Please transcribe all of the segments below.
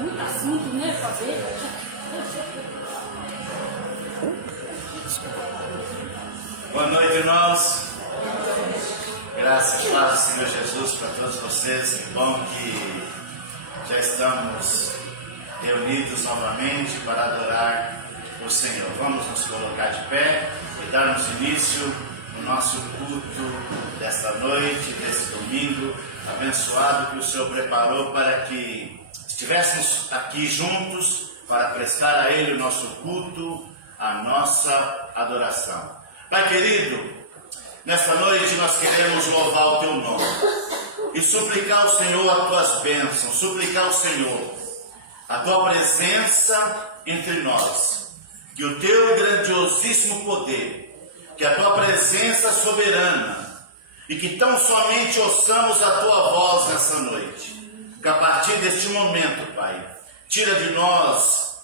Muito assunto, né, fazer? Boa noite, irmãos. Graças e paz do Senhor Jesus para todos vocês. Que bom que já estamos reunidos novamente para adorar o Senhor. Vamos nos colocar de pé e darmos início no nosso culto desta noite, desse domingo abençoado que o Senhor preparou para que estivéssemos aqui juntos para prestar a Ele o nosso culto, a nossa adoração. Pai querido, nesta noite nós queremos louvar o Teu nome e suplicar ao Senhor as Tuas bênçãos, suplicar ao Senhor a Tua presença entre nós, que o Teu grandiosíssimo poder, que a Tua presença soberana, e que tão somente ouçamos a Tua voz nessa noite, que a partir deste momento, Pai, tira de nós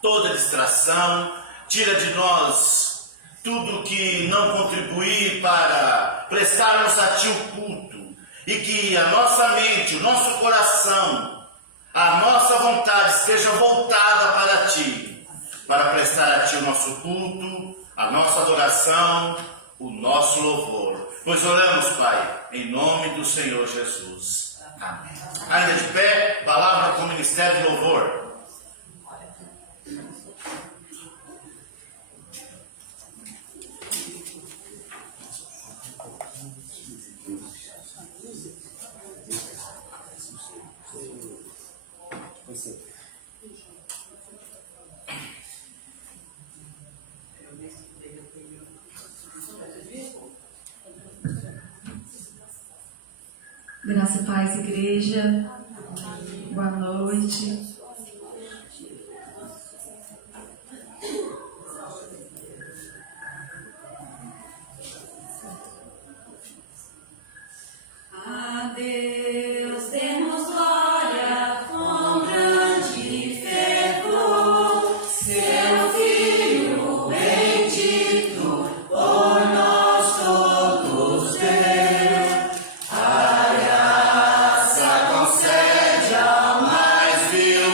toda distração, tira de nós tudo que não contribuir para prestarmos a Ti o culto, e que a nossa mente, o nosso coração, a nossa vontade esteja voltada para Ti, para prestar a Ti o nosso culto, a nossa adoração, o nosso louvor. Pois oramos, Pai, em nome do Senhor Jesus. Amém. Ainda de pé, palavra com o ministério de louvor. Graça e paz, igreja. Boa noite. A Deus demos glória com grande fervor, seu Filho bendito por nós todos deu. A graça concede ao mais vil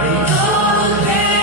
Em todo tempo.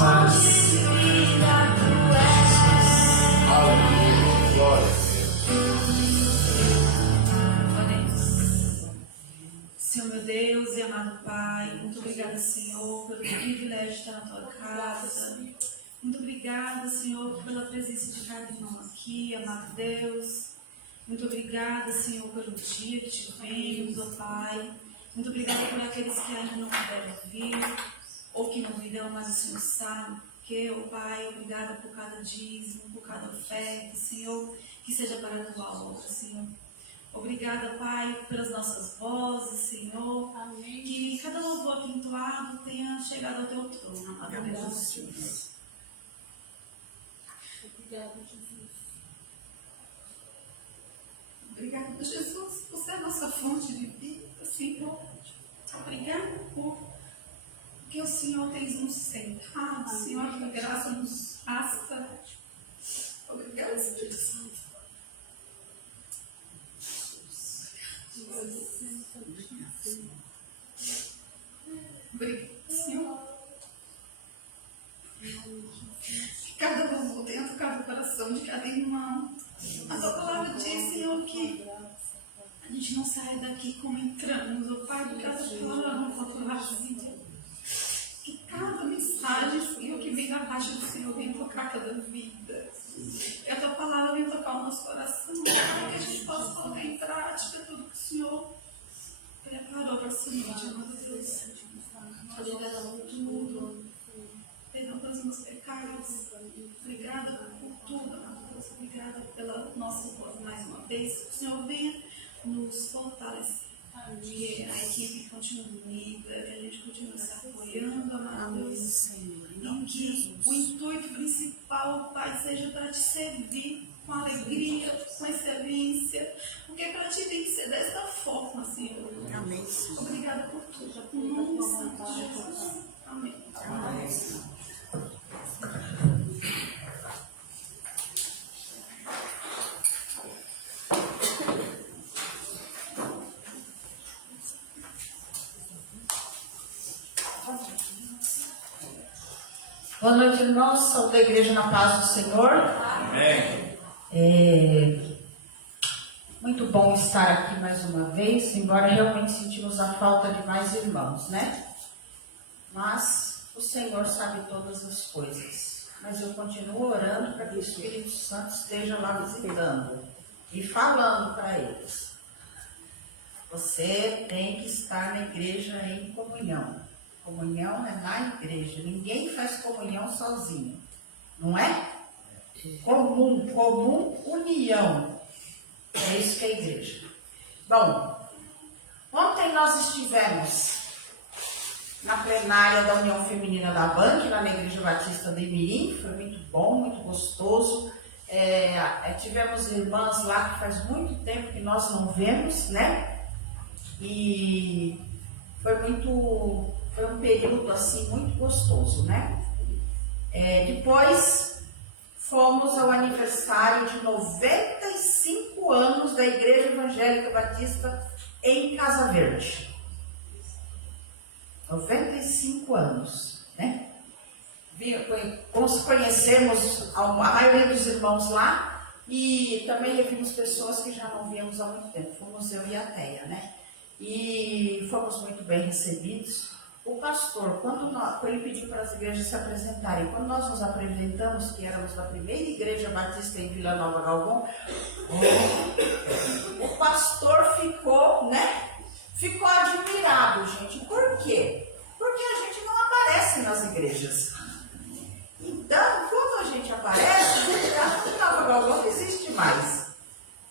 paz. Aleluia. Glória a Deus. Senhor meu Deus e amado Pai, muito obrigada, Senhor, pelo privilégio de estar na tua casa. Muito obrigada, Senhor, pela presença de cada irmão aqui, amado Deus. Muito obrigada, Senhor, pelo dia que tivemos, ó Pai. Muito obrigada por aqueles que ainda não puderam vir, ou que não virão, mas o Senhor sabe porque, ó Pai. Obrigada por cada dízimo, por cada oferta, Senhor, que seja para a tua obra, Senhor. Obrigada, Pai, pelas nossas vozes, Senhor. Amém. Que cada louvor aqui entoado tenha chegado ao teu trono, amado Deus. Obrigada, Jesus. Obrigada, Jesus, por ser a nossa fonte de vida, Senhor. Obrigada por que o Senhor tem nos sustentado, Senhor, que a graça nos basta. Obrigada, Espírito Santo. Obrigada, Senhor. Que cada louvor tenha tocado o coração de cada irmão. A tua palavra diz, Senhor, que a gente não sai daqui como entramos, ó Pai, que cada palavra não for vazia. Que cada mensagem, Senhor, que vem da baixa do Senhor, venha tocar cada vida. Que a tua palavra venha tocar o nosso coração, Pai, que a gente possa colocar em prática tudo que o Senhor preparou para essa noite, amado Deus. Obrigada por tudo. Perdão pelos meus pecados. Obrigada por tudo, amado Deus. Obrigada pela nossa voz mais uma vez. Que o Senhor venha nos fortalecer. Que a equipe continue unida, que a gente continue se apoiando, amado Deus. E que o intuito principal, Pai, seja para te servir com alegria, com excelência. Porque para ti tem que ser desta forma, Senhor. Amém. Obrigada por tudo. Em nome santo de Jesus. Amém. Amém. Boa noite, irmãos. Saúde da igreja na paz do Senhor. Amém. Muito bom estar aqui mais uma vez, embora realmente sentimos a falta de mais irmãos, né? Mas o Senhor sabe todas as coisas. Mas eu continuo orando para que o Espírito Santo esteja lá visitando e falando para eles. Você tem que estar na igreja em comunhão. Comunhão é na igreja. Ninguém faz comunhão sozinho. Não é? Comum, união. É isso que é a igreja. Bom, ontem nós estivemos na plenária da União Feminina da Banque, lá na Igreja Batista de Imirim. Foi muito bom, muito gostoso. Tivemos irmãs lá que faz muito tempo que nós não vemos, né? E foi um período assim muito gostoso, né? Depois fomos ao aniversário de 95 anos da Igreja Evangélica Batista em Casa Verde. 95 anos, né? Conhecemos a maioria dos irmãos lá e também revimos pessoas que já não víamos há muito tempo. Fomos eu e a Teia, né? E fomos muito bem recebidos. O pastor, quando ele pediu para as igrejas se apresentarem, quando nós nos apresentamos, que éramos da primeira igreja batista em Vila Nova Galvão, o pastor ficou admirado, gente. Por quê? Porque a gente não aparece nas igrejas. Então, quando a gente aparece, a Vila Nova Galvão não existe mais.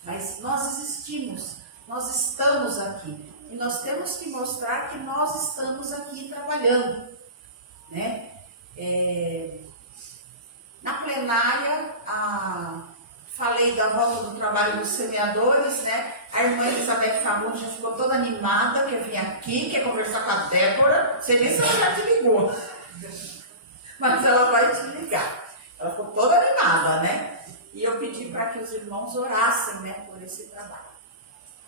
Mas nós existimos, nós estamos aqui. E nós temos que mostrar que nós estamos aqui trabalhando, né? Na plenária, falei da volta do trabalho dos semeadores, né? A irmã Elizabeth Fagundes já ficou toda animada, quer vir aqui, quer conversar com a Débora. Não sei nem se ela já te ligou, mas ela vai te ligar. Ela ficou toda animada, né? E eu pedi para que os irmãos orassem, né, por esse trabalho.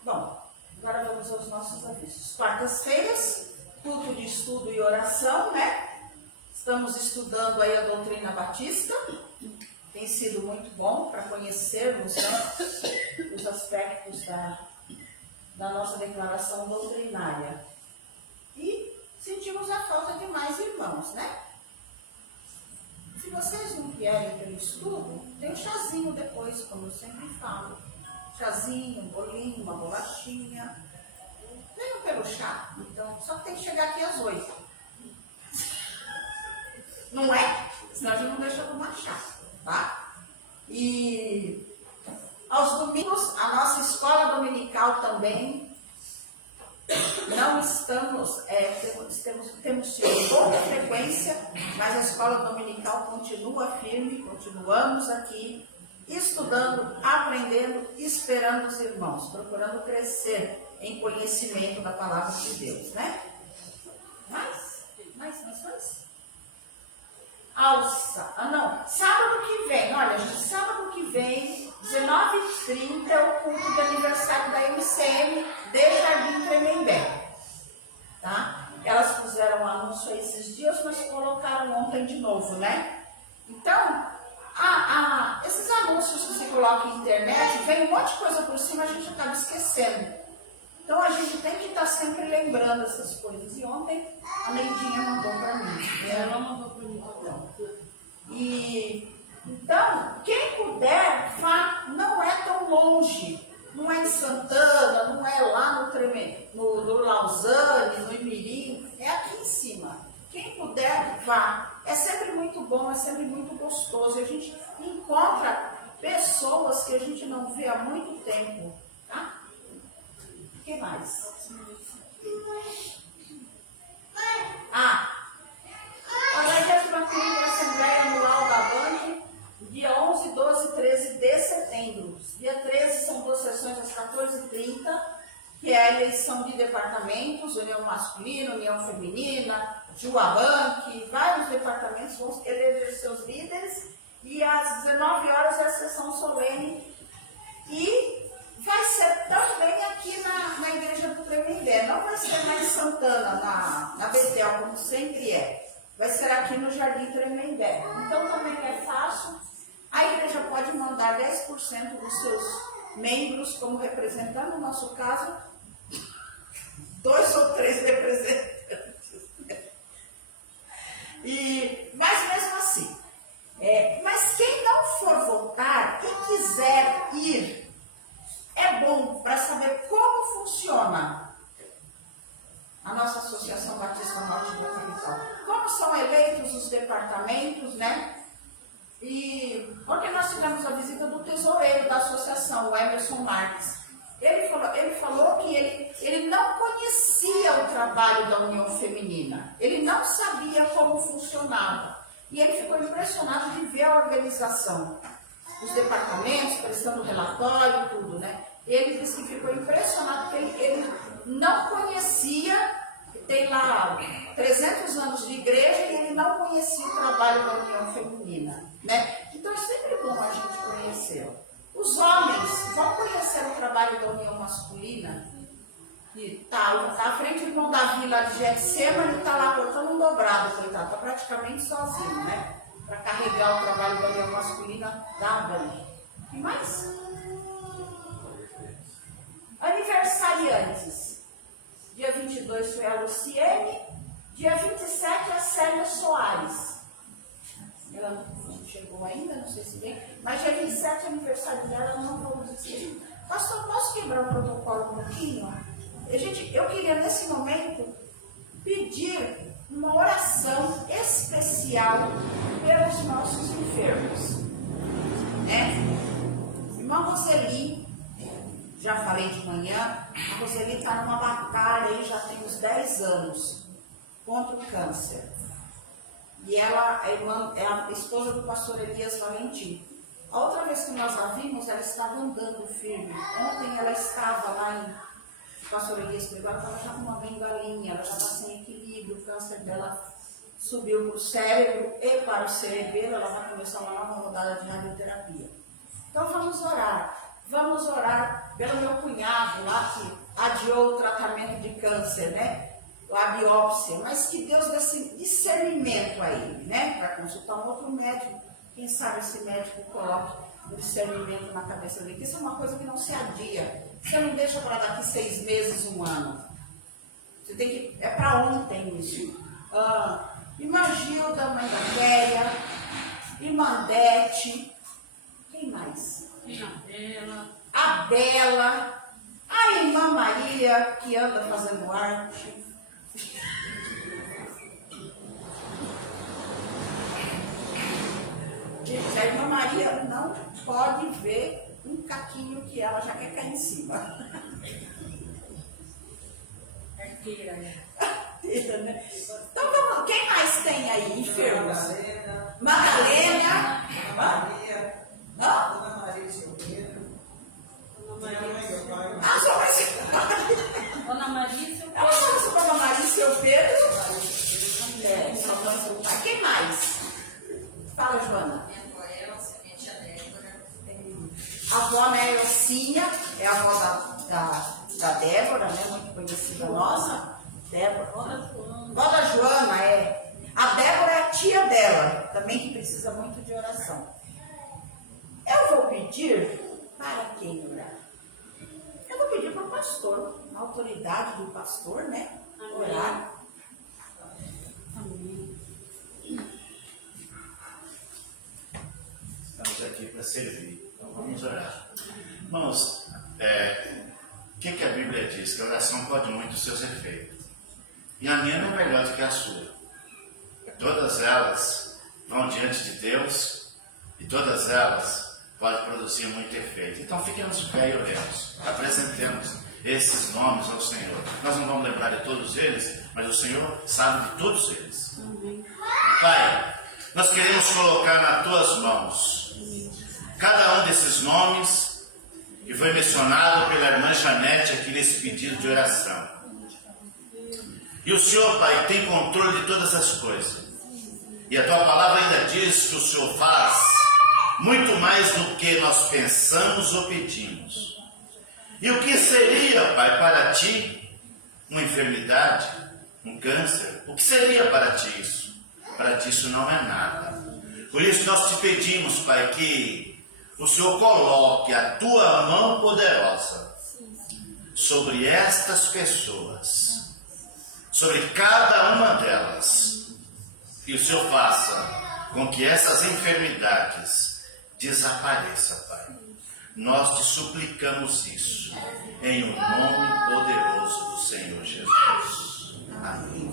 Bom, agora vamos aos nossos avisos. Quartas-feiras, culto de estudo e oração, né? Estamos estudando aí a doutrina batista. Tem sido muito bom para conhecermos, né, os aspectos da nossa declaração doutrinária. E sentimos a falta de mais irmãos, né? Se vocês não querem pelo estudo, tem um chazinho depois, como eu sempre falo. Chazinho, um bolinho, uma bolachinha. Venham pelo chá. Então, só que tem que chegar aqui às 8. Não é? Senão a gente não deixa tomar chá, tá? E aos domingos, a nossa escola dominical também. Não estamos, temos tido pouca frequência, mas a escola dominical continua firme, continuamos aqui, estudando, aprendendo, esperando os irmãos, procurando crescer em conhecimento da palavra de Deus, né? Mais? Sábado que vem, olha gente, sábado que vem, 19h30, é o culto de aniversário da MCM de Jardim Tremembé, tá? Elas fizeram um anúncio esses dias, mas colocaram ontem de novo, né? Então, esses anúncios que se colocam na internet, vem um monte de coisa por cima, a gente acaba esquecendo. Então, a gente tem que estar sempre lembrando essas coisas. E ontem, a Neidinha mandou para mim. Ela mandou para mim. Então, quem puder, vá, não é tão longe. Não é em Santana, não é lá no Lausanne, no Imirim, é aqui em cima. Quem puder, vá. É sempre muito bom, é sempre muito gostoso. A gente encontra pessoas que a gente não vê há muito tempo, tá? O que mais? A 41ª Assembleia Anual da BANC, dia 11, 12 e 13 de setembro. Dia 13 são 2 sessões às 14h30, que é a eleição de departamentos, União Masculina, União Feminina, Juabanc, vários departamentos vão eleger seus líderes, e às 19 horas é a sessão solene, e vai ser também aqui na Igreja do Tremembé, não vai ser mais em Santana, na Betel, como sempre é. Vai ser aqui no Jardim Tremembé. Então também é fácil. A igreja pode mandar 10% dos seus membros como representante, no nosso caso, 2 ou 3 representantes. Mas mesmo assim, mas quem não for votar e quiser ir, é bom para saber como funciona a nossa Associação Batista Norte da Capital. Como são eleitos os departamentos, né? E ontem nós tivemos a visita do tesoureiro da associação, o Emerson Marques. Ele falou que ele não conhecia o trabalho da União Feminina. Ele não sabia como funcionava. E ele ficou impressionado de ver a organização. Os departamentos, prestando relatório e tudo, né? Ele disse que ficou impressionado porque ele não conhecia, tem lá 300 anos de igreja e ele não conhecia o trabalho da União Feminina, né? Então é sempre bom a gente conhecer. Os homens vão conhecer o trabalho da União Masculina, que tá à frente do irmão Davi lá de Getsêmani, está lá cortando um dobrado, coitado, está praticamente sozinho, né? Para carregar o trabalho da União Masculina da Bani. E mais? Aniversariantes. Dia 22 foi a Luciene, dia 27 a Célia Soares. Ela não chegou ainda, não sei se vem, mas dia 27 é aniversário dela, não vou dizer. Pastor, posso quebrar o protocolo um pouquinho? Eu queria nesse momento pedir uma oração especial pelos nossos enfermos. Irmã Roseli, já falei de manhã, a Roseli está numa batalha aí já tem uns 10 anos contra o câncer. E ela é a esposa do pastor Elias Valentim. A outra vez que nós a vimos, ela estava andando firme. Ontem ela estava lá em pastor Elias pegou, ela estava já com uma bengalinha, ela já está sem equilíbrio, o câncer dela subiu para o cérebro e para o cerebelo, ela vai começar uma nova rodada de radioterapia. Então vamos orar pelo meu cunhado lá que adiou o tratamento de câncer, né? a biópsia, mas que Deus dê esse discernimento a ele, né? Para consultar um outro médico. Quem sabe esse médico coloque um discernimento na cabeça dele. Isso é uma coisa que não se adia. Você não deixa para daqui 6 meses, 1 ano. Você tem que. É para ontem isso. Irmã Gilda, mãe da Féria, irmã Dete, quem mais? A Bela, a irmã Maria, que anda fazendo arte. Gente, a irmã Maria não pode ver um caquinho que ela já quer cair em cima. Carteira, né? Né? Então, vamos, quem mais tem aí enfermos? Madalena. Maria. Hã? Dona Maria Silveira. Ah, só vai ser. Dona Maria e seu Ela só vai Dona Maria e seu Pedro. É, só vai ser. Quem mais? Fala, Joana. A avó né, Elcinha, é a avó da Débora, né? Muito conhecida nossa. Débora. Vó da Joana, é. A Débora é a tia dela, também que precisa muito de oração. Eu vou pedir para quem orar? Eu vou pedir para o pastor, a autoridade do pastor, né? Orar. Amém. Estamos aqui para servir. Então vamos orar. Irmãos, o que a Bíblia diz? Que a oração pode muito os seus efeitos. E a minha não é melhor do que a sua. Todas elas vão diante de Deus e todas elas podem produzir muito efeito. Então fiquemos de pé e oremos. Apresentemos esses nomes ao Senhor. Nós não vamos lembrar de todos eles, mas o Senhor sabe de todos eles. Pai, nós queremos colocar nas tuas mãos cada um desses nomes que foi mencionado pela irmã Janete aqui nesse pedido de oração. E o Senhor, Pai, tem controle de todas as coisas. E a tua palavra ainda diz que o Senhor faz muito mais do que nós pensamos ou pedimos. E o que seria, Pai, para ti uma enfermidade, um câncer? O que seria para ti isso? Para ti isso não é nada. Por isso nós te pedimos, Pai, que o Senhor coloque a tua mão poderosa sobre estas pessoas, sobre cada uma delas. E o Senhor faça com que essas enfermidades desapareçam, Pai. Nós te suplicamos isso, em o nome poderoso do Senhor Jesus. Amém.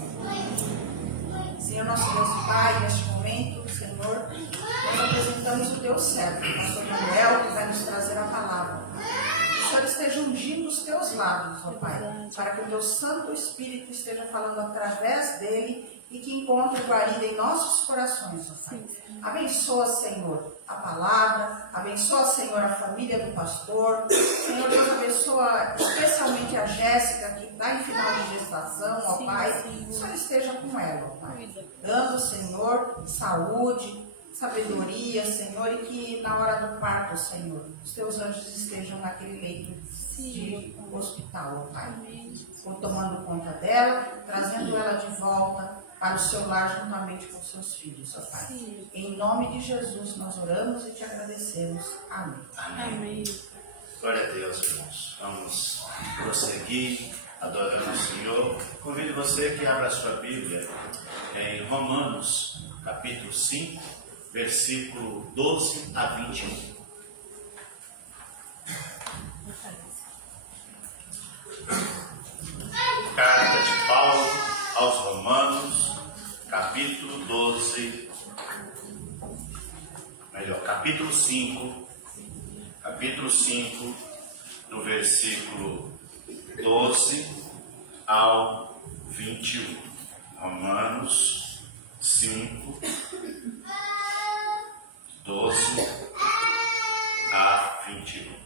Senhor, nosso Deus Pai, neste momento, Senhor, nós apresentamos o teu servo, o pastor Manuel, que vai nos trazer a palavra. Que o Senhor esteja ungindo os teus lábios, ó Pai, para que o teu Santo Espírito esteja falando através dele e que encontre guarida em nossos corações, ó Pai. Abençoa, Senhor, a palavra, abençoa, Senhor, a família do pastor. Senhor Deus, abençoa especialmente a Jéssica, que está em final de gestação, ó Pai. Que o Senhor esteja com ela, ó Pai. Dando, Senhor, saúde, sabedoria, Senhor, e que na hora do parto, Senhor, os teus anjos estejam naquele leito de hospital, ó Pai. Tomando conta dela, trazendo ela de volta para o seu lar juntamente com seus filhos, ó Pai. Em nome de Jesus nós oramos e te agradecemos. Amém. Amém. Glória a Deus, irmãos. Vamos prosseguir adorando ao Senhor. Convido você que abra a sua Bíblia em Romanos, capítulo 5, versículo 12 a 21. Carta de Paulo aos Romanos, capítulo 12, capítulo 5, do versículo 12 ao 21. Romanos 5, 12 a 21.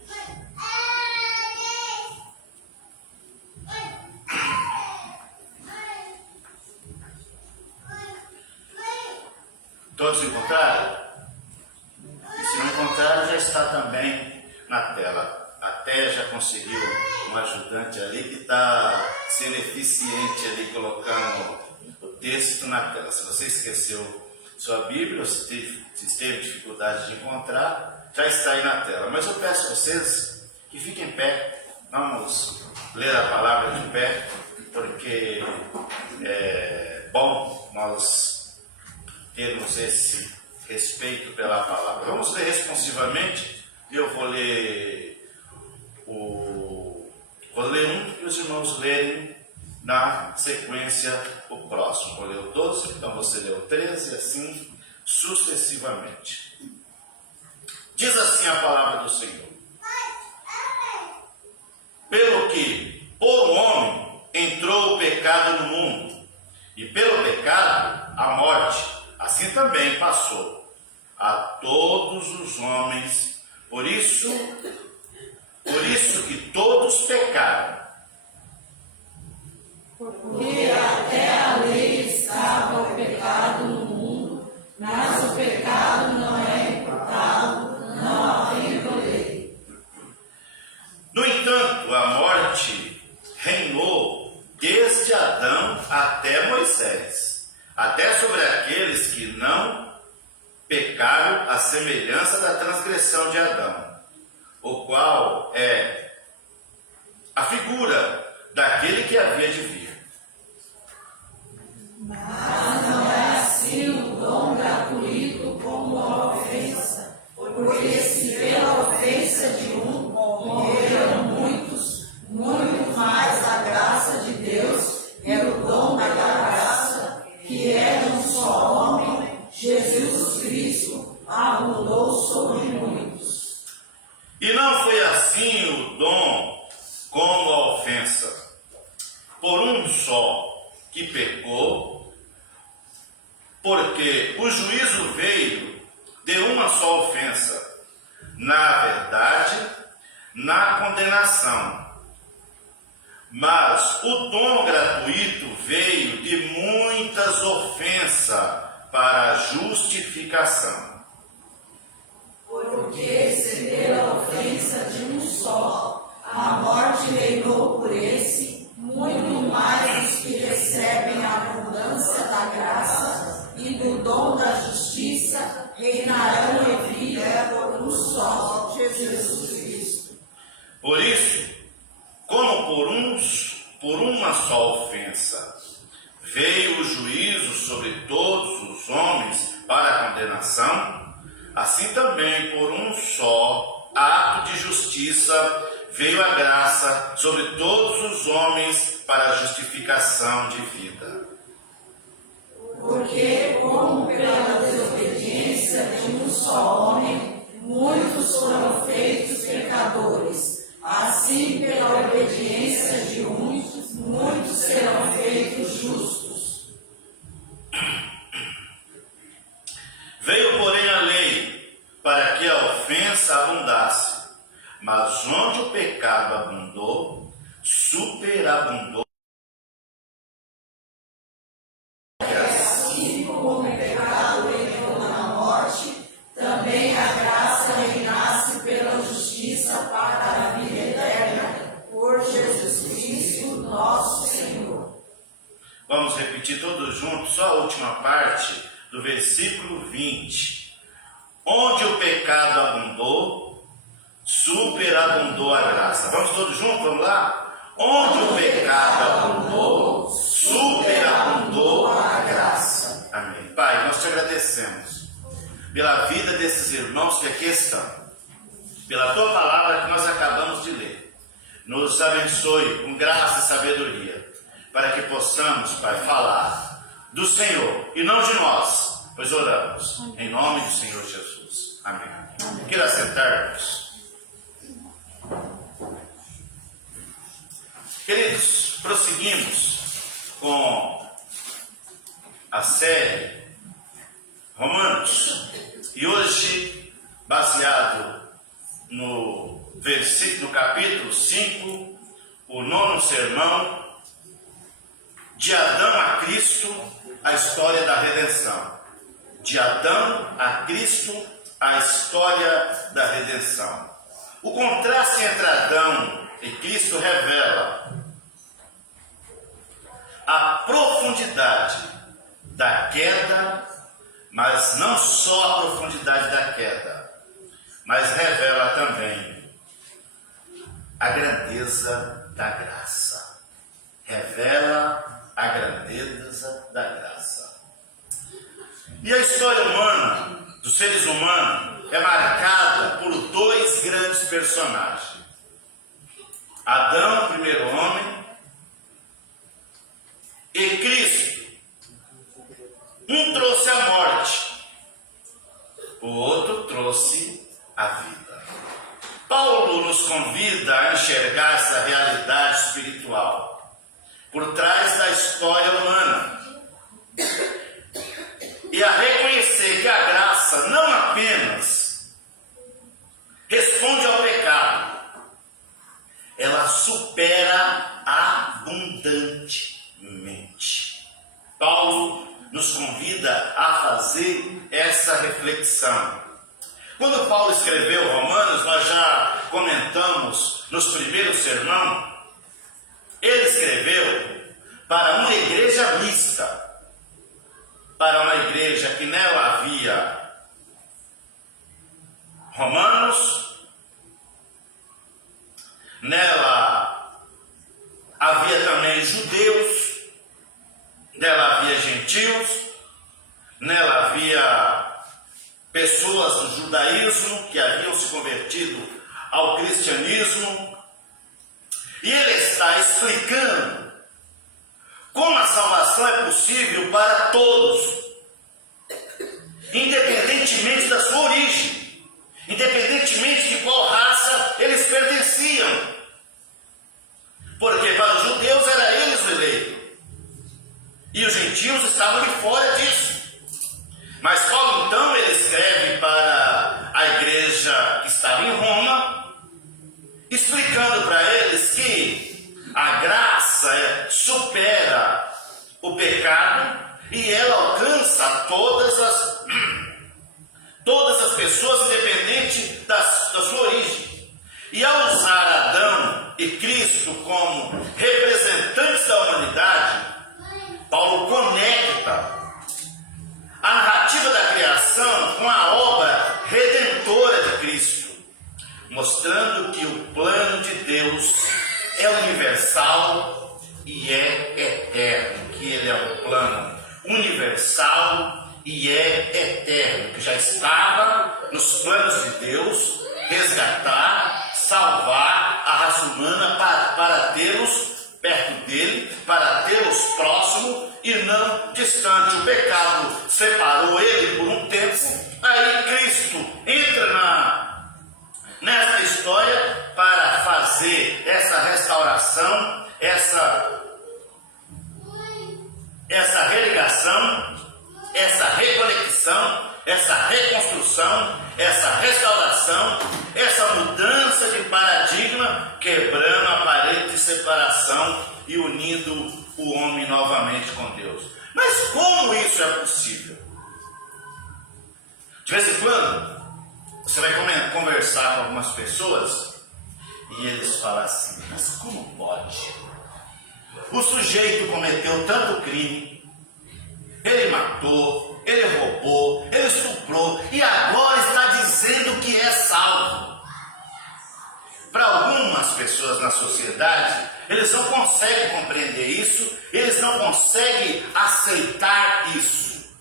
Todos encontraram? E se não encontraram, já está também na tela. A até já conseguiu um ajudante ali que está sendo eficiente ali, colocando o texto na tela. Se você esqueceu sua Bíblia, ou se teve dificuldade de encontrar, já está aí na tela. Mas eu peço a vocês que fiquem em pé. Vamos ler a palavra de pé, porque é bom nós termos esse respeito pela palavra. Vamos ler responsivamente. Eu vou ler um e os irmãos lerem na sequência o próximo. Vou ler o 12, então você lê o 13, assim sucessivamente. Diz assim a palavra do Senhor: pelo que por um homem entrou o pecado no mundo, e pelo pecado a morte, assim também passou a todos os homens. Por isso que todos pecaram. Porque até a lei estava o pecado no mundo, mas o pecado não é imputado, não havendo lei. No entanto, a morte reinou desde Adão até Moisés, até sobre aqueles que não pecaram à semelhança da transgressão de Adão, o qual é a figura daquele que havia de vir. Mas não é assim o dom gratuito como a ofensa, porque se pela ofensa de um morreram muitos, muito mais a graça de Deus e o dom da graça, que é de um só homem, Jesus Cristo, abundou sobre muitos. E não foi assim o dom como a ofensa. Por um só que pecou, porque o juízo veio de uma só ofensa, na verdade, na condenação. Mas o dom gratuito veio de muitas ofensas para a justificação. Porque se pela ofensa de um só, a morte reinou por esse, muito mais os que recebem a abundância da graça e do dom da justiça reinarão em vida por um só, Jesus Cristo. Por isso, como por uma só ofensa veio o juízo sobre todos os homens para a condenação, assim também por um só ato de justiça veio a graça sobre todos os homens para a justificação de vida. Porque, como pela desobediência de um só homem, muitos foram feitos pecadores, assim pela obediência de uns, muitos serão feitos justos. Veio, porém, a lei para que a ofensa abundasse, mas onde o pecado abundou, superabundou. Assim como o pecado entrou na morte, também a graça reinasse pela justiça para a vida eterna, por Jesus Cristo, nosso Senhor. Vamos repetir todos juntos, só a última parte do versículo 20. Onde o pecado abundou, superabundou a graça. Vamos todos juntos, vamos lá? Onde o pecado abundou, superabundou a graça. Amém. Pai, nós te agradecemos pela vida desses irmãos que aqui estão, pela tua palavra que nós acabamos de ler. Nos abençoe com graça e sabedoria, para que possamos, Pai, falar do Senhor e não de nós, pois oramos em nome do Senhor Jesus. Amém. Queira sentar-nos. Queridos, prosseguimos com a série Romanos, e hoje, baseado no capítulo 5, o 9º sermão, de Adão a Cristo, a história da redenção. De Adão a Cristo, a história da redenção. O contraste entre Adão e Cristo revela a profundidade da queda, mas não só a profundidade da queda, mas revela também a grandeza da graça. Revela a grandeza da graça. E a história humana, dos seres humanos, é marcada por dois grandes personagens. Adão, o primeiro homem, e Cristo. Um trouxe a morte, o outro trouxe a vida. Paulo nos convida a enxergar essa realidade espiritual por trás da história humana e a reconhecer que a graça não apenas responde ao pecado, ela supera abundantemente. Paulo nos convida a fazer essa reflexão. Quando Paulo escreveu Romanos, nós já comentamos nos primeiros sermões, ele escreveu para uma igreja mista, para uma igreja que nela havia romanos, nela havia também judeus, nela havia gentios, nela havia pessoas do judaísmo que haviam se convertido ao cristianismo, e ele está explicando como a salvação é possível para todos, independentemente da sua origem, independentemente de qual raça eles pertenciam, porque para os judeus era eles o eleito, e os gentios estavam de fora disso. Mas Paulo então ele escreve para a igreja que estava em Roma, explicando para eles que a graça supera o pecado e ela alcança todas as pessoas, independente da sua origem. E ao usar Adão e Cristo como representantes da humanidade, Paulo conecta a narrativa da criação com a obra redentora de Cristo, mostrando que o plano de Deus é universal e é eterno, que ele é um plano universal e é eterno, que já estava nos planos de Deus resgatar, salvar a raça humana para tê-los perto dele, para tê-los próximo e não distante. O pecado separou ele por um tempo, aí Cristo entra nessa história para fazer essa restauração, essa religação, essa reconexão, essa reconstrução, essa restauração, essa mudança de paradigma, quebrando a parede de separação e unindo o homem novamente com Deus. Mas como isso é possível? De vez em quando, você vai conversar com algumas pessoas e eles falam assim: mas como pode? O sujeito cometeu tanto crime, ele matou, ele roubou, ele estuprou e agora está dizendo que é salvo. Para algumas pessoas na sociedade, eles não conseguem compreender isso, eles não conseguem aceitar isso.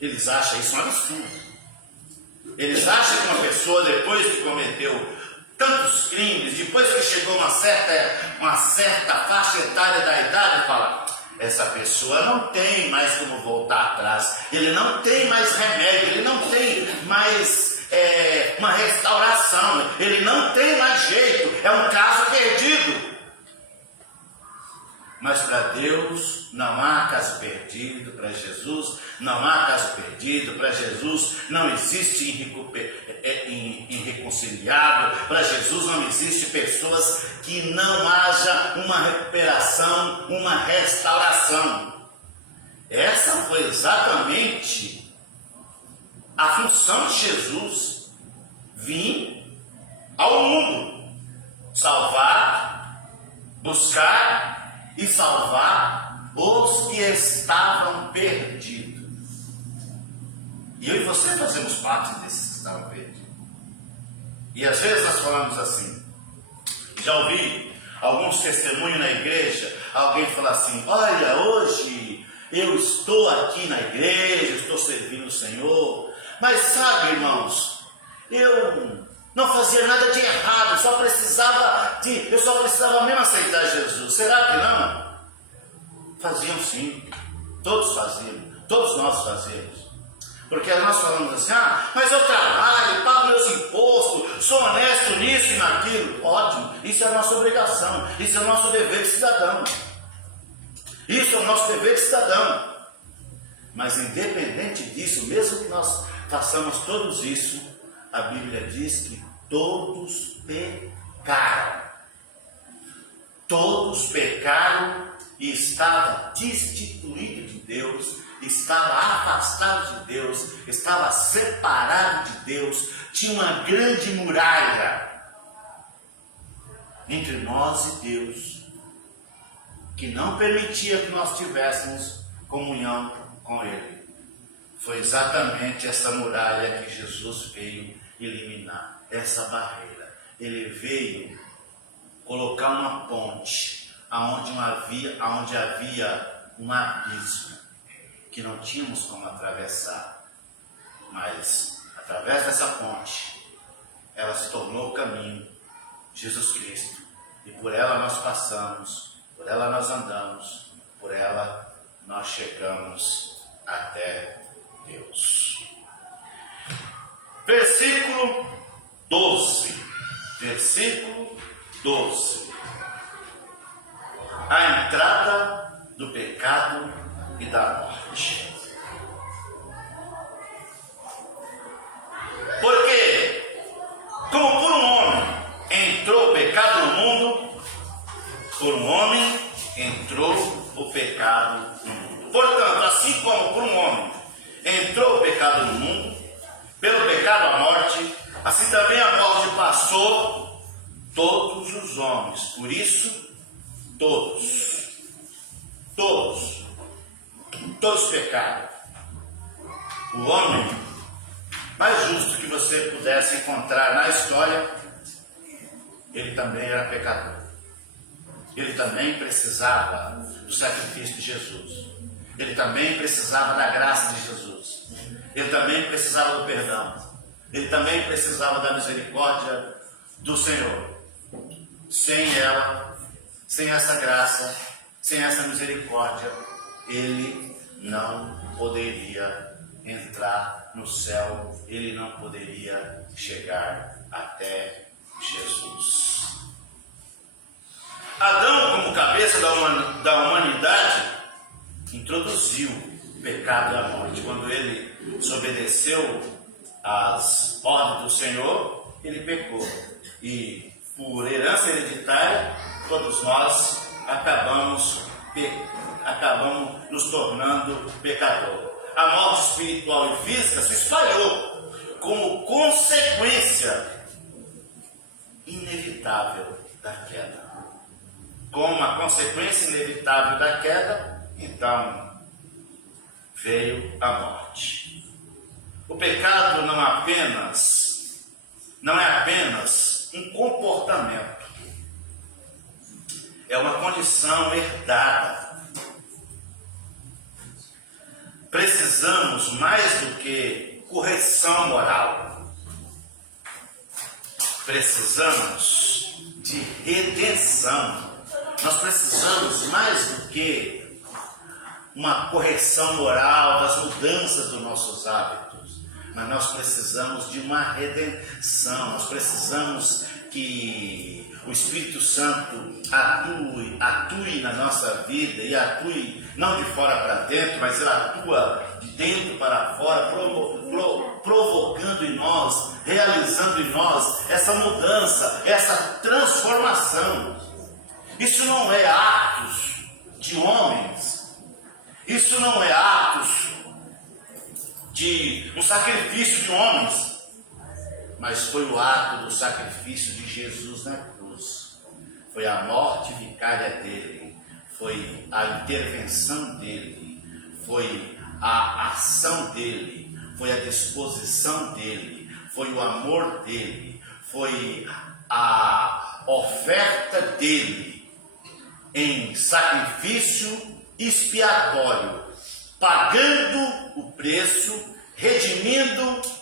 Eles acham isso um absurdo. Eles acham que uma pessoa, depois que cometeu tantos crimes, depois que chegou uma certa faixa etária da idade, fala: essa pessoa não tem mais como voltar atrás, ele não tem mais remédio, ele não tem mais uma restauração, ele não tem mais jeito, é um caso perdido. Mas para Deus não há caso perdido, para Jesus não há caso perdido, para Jesus não existe irreconciliável, para Jesus não existe pessoas que não haja uma recuperação, uma restauração. Essa foi exatamente a função de Jesus: vir ao mundo, salvar, buscar e salvar os que estavam perdidos. E eu e você fazemos parte desses que estavam perdidos. E às vezes nós falamos assim, já ouvi alguns testemunhos na igreja, alguém falar assim, olha, hoje eu estou aqui na igreja, estou servindo o Senhor, mas sabe, irmãos, eu não fazia nada de errado, eu só precisava mesmo aceitar Jesus. Será que não? Faziam sim, todos faziam, todos nós fazíamos. Porque nós falamos assim, mas eu trabalho, pago meus impostos, sou honesto nisso e naquilo. Ótimo, isso é a nossa obrigação, isso é o nosso dever de cidadão. Isso é o nosso dever de cidadão. Mas independente disso, mesmo que nós façamos todos isso, a Bíblia diz que todos pecaram. Todos pecaram e estava destituído de Deus, estava afastado de Deus, estava separado de Deus, tinha uma grande muralha entre nós e Deus, que não permitia que nós tivéssemos comunhão com Ele. Foi exatamente essa muralha que Jesus veio eliminar, essa barreira. Ele veio colocar uma ponte aonde havia um abismo que não tínhamos como atravessar. Mas através dessa ponte, ela se tornou o caminho, Jesus Cristo. E por ela nós passamos, por ela nós andamos, por ela nós chegamos até Deus. Versículo 12. Versículo 12. A entrada do pecado e da morte. Porque, como por um homem entrou o pecado no mundo, por um homem entrou o pecado no mundo. Portanto, assim como por um homem entrou o pecado no mundo, pelo pecado a morte, assim também a morte passou todos os homens. Por isso, todos pecaram. O homem mais justo que você pudesse encontrar na história, ele também era pecador. Ele também precisava do sacrifício de Jesus. Ele também precisava da graça de Jesus. Ele também precisava do perdão. Ele também precisava da misericórdia do Senhor. Sem ela, sem essa graça, sem essa misericórdia, ele não poderia entrar no céu, ele não poderia chegar até Jesus. Adão, como cabeça da humanidade, introduziu o pecado e a morte. Quando ele desobedeceu às ordens do Senhor, ele pecou. E por herança hereditária, todos nós acabamos nos tornando pecador. A morte espiritual e física se espalhou como consequência inevitável da queda. Como uma consequência inevitável da queda, então veio a morte. O pecado não é apenas um comportamento, é uma condição herdada. Precisamos mais do que correção moral. Precisamos de redenção. Nós precisamos mais do que uma correção moral das mudanças dos nossos hábitos, mas nós precisamos de uma redenção. Nós precisamos que o Espírito Santo atue na nossa vida, e atue não de fora para dentro, mas ele atua de dentro para fora, provocando em nós, realizando em nós essa mudança, essa transformação. Isso não é atos de homens, isso não é atos de um sacrifício de homens, mas foi o ato do sacrifício de Jesus na cruz. Foi a morte vicária dele, foi a intervenção dele, foi a ação dele, foi a disposição dele, foi o amor dele, foi a oferta dele em sacrifício expiatório, pagando o preço, redimindo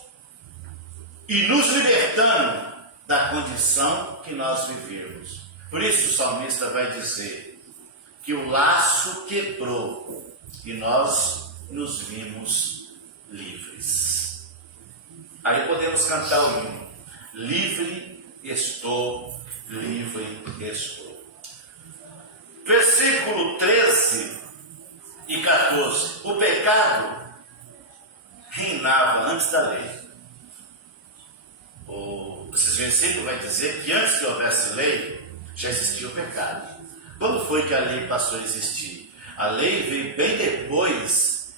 e nos libertando da condição que nós vivemos. Por isso o salmista vai dizer que o laço quebrou e nós nos vimos livres. Aí podemos cantar o hino: livre estou, livre estou. Versículo 13 e 14. O pecado reinava antes da lei. Esse versículo vai dizer que antes que houvesse lei, já existia o pecado. Quando foi que a lei passou a existir? A lei veio bem depois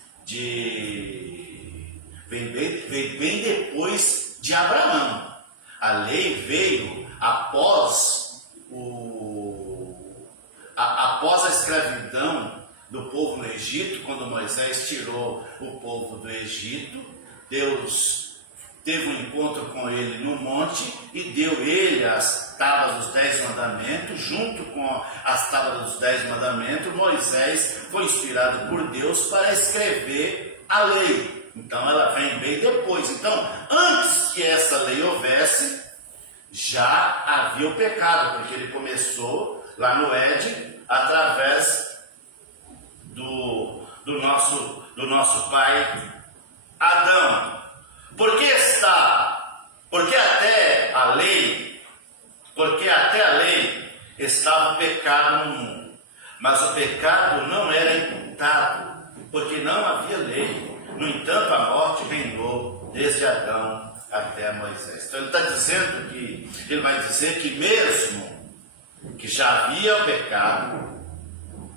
de Abraão. A lei veio após a escravidão do povo no Egito. Quando Moisés tirou o povo do Egito, Deus teve um encontro com ele no monte e deu ele as tábuas dos 10 mandamentos. Junto com as tábuas dos 10 mandamentos, Moisés foi inspirado por Deus para escrever a lei. Então ela vem bem depois. Então, antes que essa lei houvesse, já havia o pecado, porque ele começou lá no Éden, através do nosso pai Adão. Porque até a lei estava o pecado no mundo, mas o pecado não era imputado, porque não havia lei. No entanto, a morte reinou desde Adão até Moisés. Então ele vai dizer que mesmo que já havia o pecado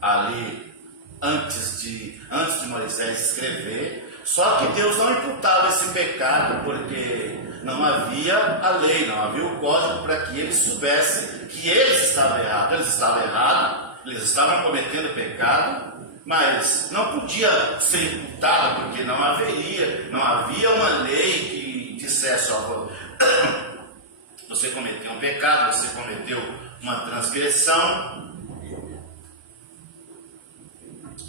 ali antes de Moisés escrever, só que Deus não imputava esse pecado porque não havia a lei, não havia o código para que eles soubessem que eles estavam errados. Eles estavam errados, eles estavam cometendo pecado, mas não podia ser imputado porque não havia uma lei que dissesse: ó, você cometeu um pecado, você cometeu uma transgressão.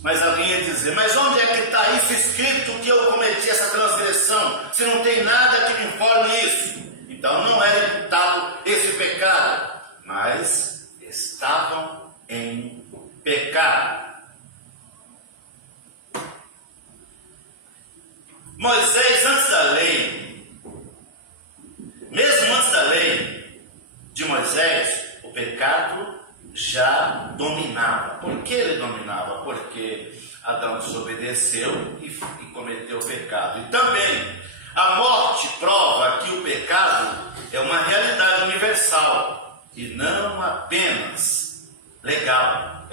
Mas alguém ia dizer: mas onde é que está isso escrito que eu cometi essa transgressão? Se não tem nada que me informe isso. Então não era imputado esse pecado, mas estavam em pecado. Moisés, antes da lei, mesmo antes da lei de Moisés, o pecado já dominava. Por que ele dominava? Porque Adão desobedeceu e cometeu o pecado. E também a morte prova que o pecado é uma realidade universal e não apenas legal.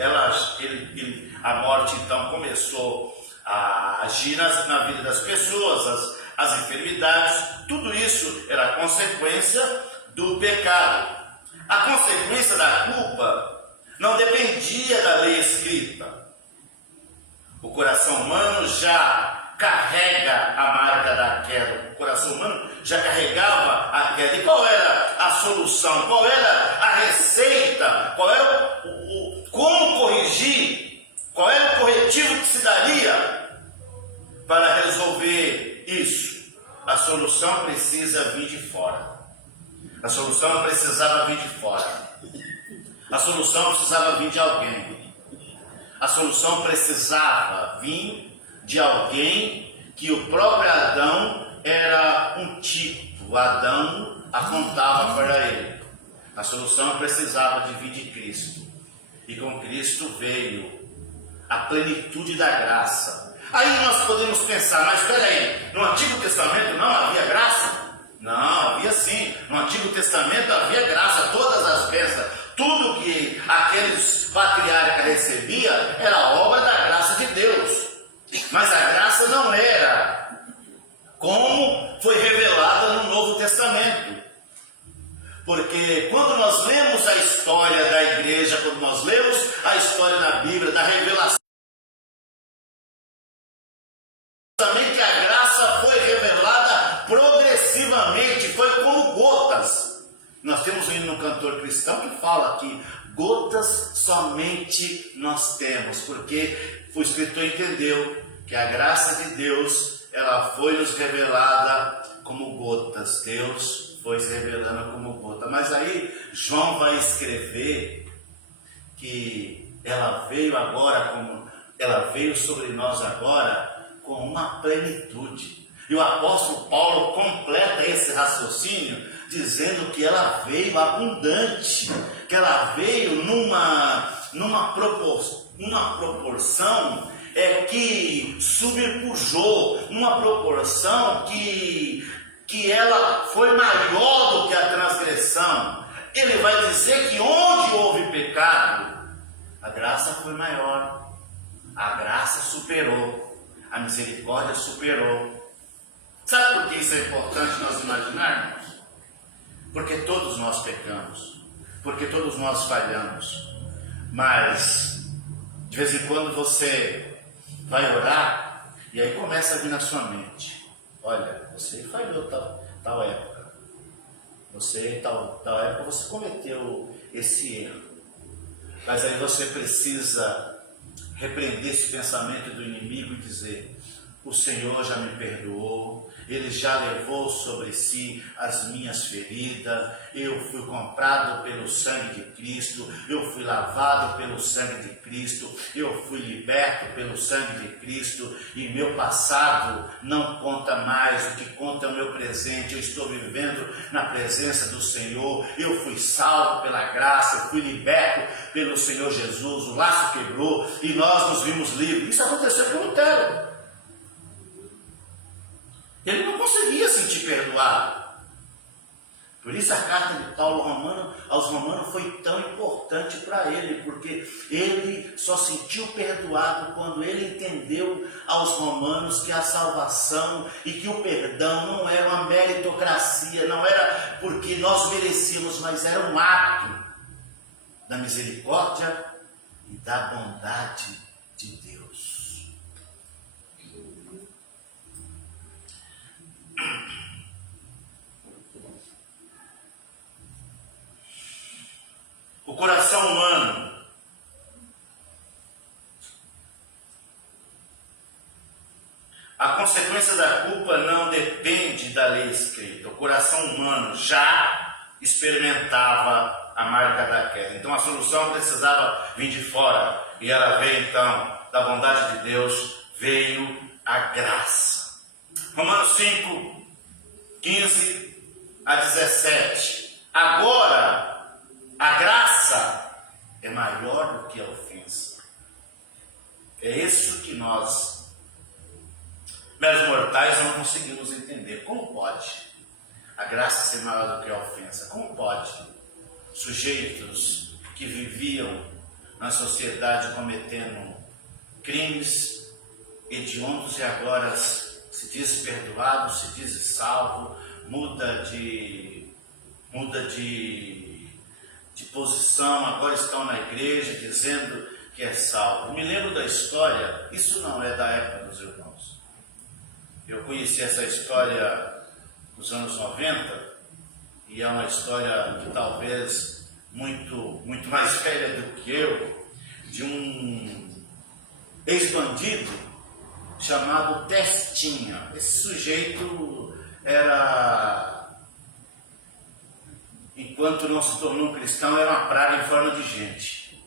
A morte então começou a agir na vida das pessoas, as enfermidades. Tudo isso era consequência do pecado. A consequência da culpa não dependia da lei escrita. O coração humano já carrega a marca da queda. O coração humano já carregava a queda. E qual era a solução? Qual era a receita? Qual era como corrigir? Qual era o corretivo que se daria para resolver isso? A solução precisa vir de fora. A solução precisava vir de fora. A solução precisava vir de alguém. A solução precisava vir de alguém que o próprio Adão era um tipo. Adão apontava para ele. A solução precisava de vir de Cristo. E com Cristo veio a plenitude da graça. Aí nós podemos pensar: mas espera aí, no Antigo Testamento não havia graça? Não, havia sim. No Antigo Testamento havia graça, todas as bênçãos, tudo que aqueles patriarcas recebiam era obra da graça de Deus. Mas a graça não era como foi revelada no Novo Testamento. Porque quando nós lemos a história da igreja, quando nós lemos a história da Bíblia, da revelação, também que a graça foi revelada progressivamente, foi como gotas. Nós temos um hino no cantor cristão que fala que gotas somente nós temos, porque o escritor entendeu que a graça de Deus, ela foi nos revelada como gotas. Deus foi se revelando como gota. Mas aí João vai escrever que ela veio agora, ela veio sobre nós agora com uma plenitude. E o apóstolo Paulo completa esse raciocínio dizendo que ela veio abundante, que ela veio numa proporção que subpujou, uma proporção que ela foi maior do que a transgressão. Ele vai dizer que onde houve pecado, a graça foi maior, a graça superou, a misericórdia superou. Sabe por que isso é importante nós imaginarmos? Porque todos nós pecamos, porque todos nós falhamos, mas de vez em quando você vai orar e aí começa a vir na sua mente: olha, você falhou tal época, tal época você cometeu esse erro, mas aí você precisa repreender esse pensamento do inimigo e dizer: o Senhor já me perdoou, Ele já levou sobre si as minhas feridas, eu fui comprado pelo sangue de Cristo, eu fui lavado pelo sangue de Cristo, eu fui liberto pelo sangue de Cristo, e meu passado não conta mais, o que conta é o meu presente. Eu estou vivendo na presença do Senhor, eu fui salvo pela graça, eu fui liberto pelo Senhor Jesus, o laço quebrou e nós nos vimos livres. Isso aconteceu com Lutero. Ele não conseguia sentir perdoado. Por isso a carta de Paulo aos Romanos foi tão importante para ele, porque ele só sentiu perdoado quando ele entendeu aos Romanos que a salvação e que o perdão não era uma meritocracia, não era porque nós merecíamos, mas era um ato da misericórdia e da bondade de Deus. O coração humano a consequência da culpa não depende da lei escrita. O coração humano já experimentava a marca da queda. Então a solução precisava vir de fora. E ela veio então da bondade de Deus, veio a graça. Romanos 5, 15 a 17. Agora, a graça é maior do que a ofensa. É isso que nós, meros mortais, não conseguimos entender. Como pode a graça ser maior do que a ofensa? Como pode sujeitos que viviam na sociedade cometendo crimes hediondos e agora se diz perdoado, se diz salvo, muda de posição, agora estão na igreja dizendo que é salvo. Me lembro da história, isso não é da época dos irmãos. Eu conheci essa história nos anos 90 e é uma história que talvez muito mais velha do que eu, de um ex-bandido chamado Testinha. Esse sujeito era, enquanto não se tornou um cristão, era uma praga em forma de gente.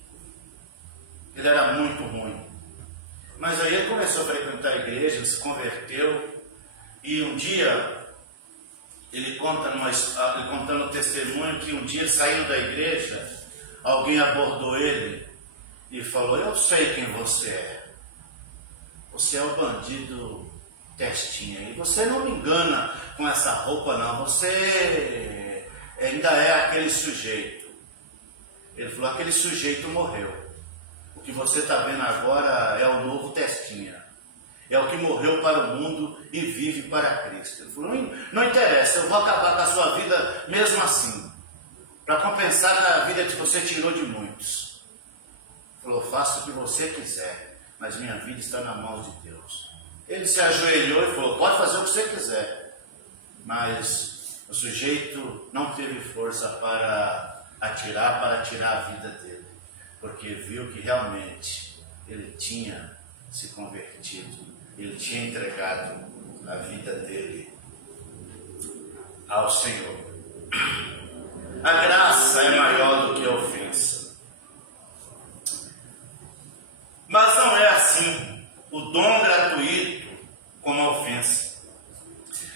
Ele era muito ruim. Mas aí ele começou a frequentar a igreja, se converteu, e um dia, ele contando o testemunho, que um dia, saindo da igreja, alguém abordou ele e falou: eu sei quem você é. Você é o bandido Testinha. E você não me engana com essa roupa, não. Você ainda é aquele sujeito. Ele falou: aquele sujeito morreu. O que você está vendo agora é o novo Testinha. É o que morreu para o mundo e vive para Cristo. Ele falou: não interessa, eu vou acabar com a sua vida mesmo assim. para compensar a vida que você tirou de muitos. Falou, faça o que você quiser, mas minha vida está na mão de Deus. Ele se ajoelhou e falou, pode fazer o que você quiser. Mas o sujeito não teve força para tirar a vida dele, porque viu que realmente ele tinha se convertido, ele tinha entregado a vida dele ao Senhor. A graça é maior do que a ofensa. Mas não é assim o dom gratuito como a ofensa.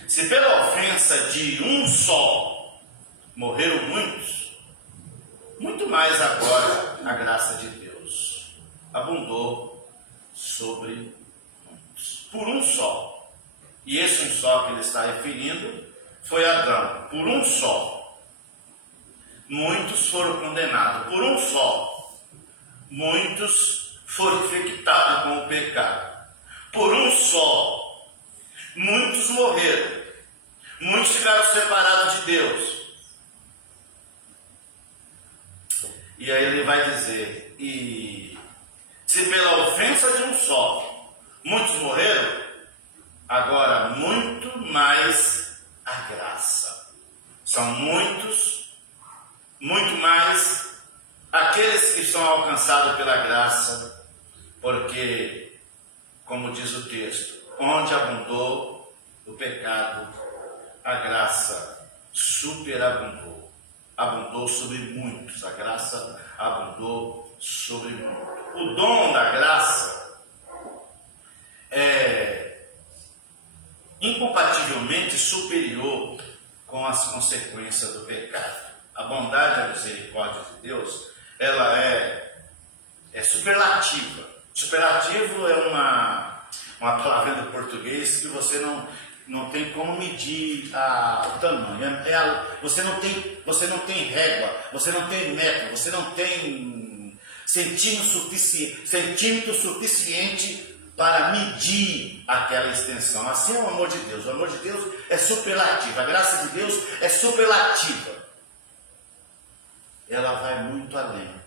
Se pela ofensa de um só morreram muitos, muito mais agora a graça de Deus abundou sobre muitos. Por um só. E esse um só que ele está referindo foi Adão. Por um só. Muitos foram condenados. Por um só. Muitos foram infectados com o pecado. Por um só. Muitos morreram. Muitos ficaram separados de Deus. E aí ele vai dizer, e se pela ofensa de um só, muitos morreram, agora muito mais a graça. São muitos, muito mais aqueles que são alcançados pela graça, porque, como diz o texto, onde abundou o pecado, a graça superabundou. Abundou sobre muitos, a graça abundou sobre muitos. O dom da graça é incompativelmente superior com as consequências do pecado. A bondade e a misericórdia de Deus, ela é superlativa. Superlativo é uma palavra do português que você não tem como medir o tamanho. Você não tem régua, você não tem metro, você não tem centímetro suficiente para medir aquela extensão. Assim é o amor de Deus. O amor de Deus é superlativo. A graça de Deus é superlativa. Ela vai muito além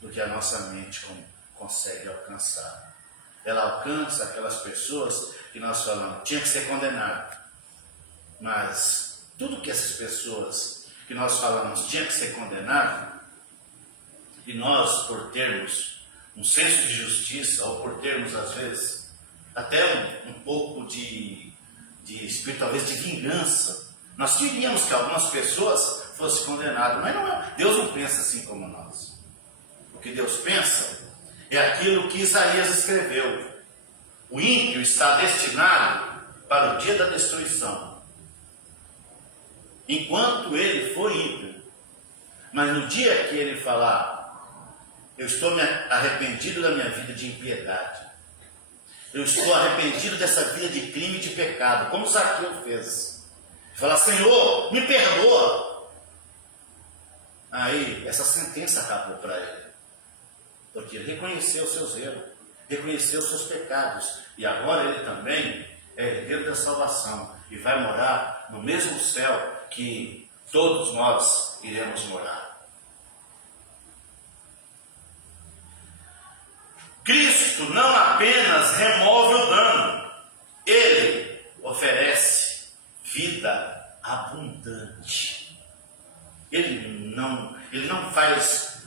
do que a nossa mente consegue alcançar. Ela alcança aquelas pessoas que nós falamos, tinha que ser condenado. Mas tudo que essas pessoas que nós falamos tinha que ser condenado, e nós, por termos um senso de justiça, ou por termos, às vezes, até um pouco de espírito, talvez, de vingança, nós queríamos que algumas pessoas fossem condenadas. Mas não é, Deus não pensa assim como nós. O que Deus pensa é aquilo que Isaías escreveu. O ímpio está destinado para o dia da destruição, enquanto ele for ímpio. Mas no dia que ele falar, eu estou arrependido da minha vida de impiedade, eu estou arrependido dessa vida de crime e de pecado, como Zaqueu fez, falar, Senhor, me perdoa. Aí essa sentença acabou para ele, porque ele reconheceu os seus erros, reconheceu os seus pecados, e agora ele também é herdeiro da salvação e vai morar no mesmo céu que todos nós iremos morar. Cristo não apenas remove o dano, ele oferece vida abundante. Ele não faz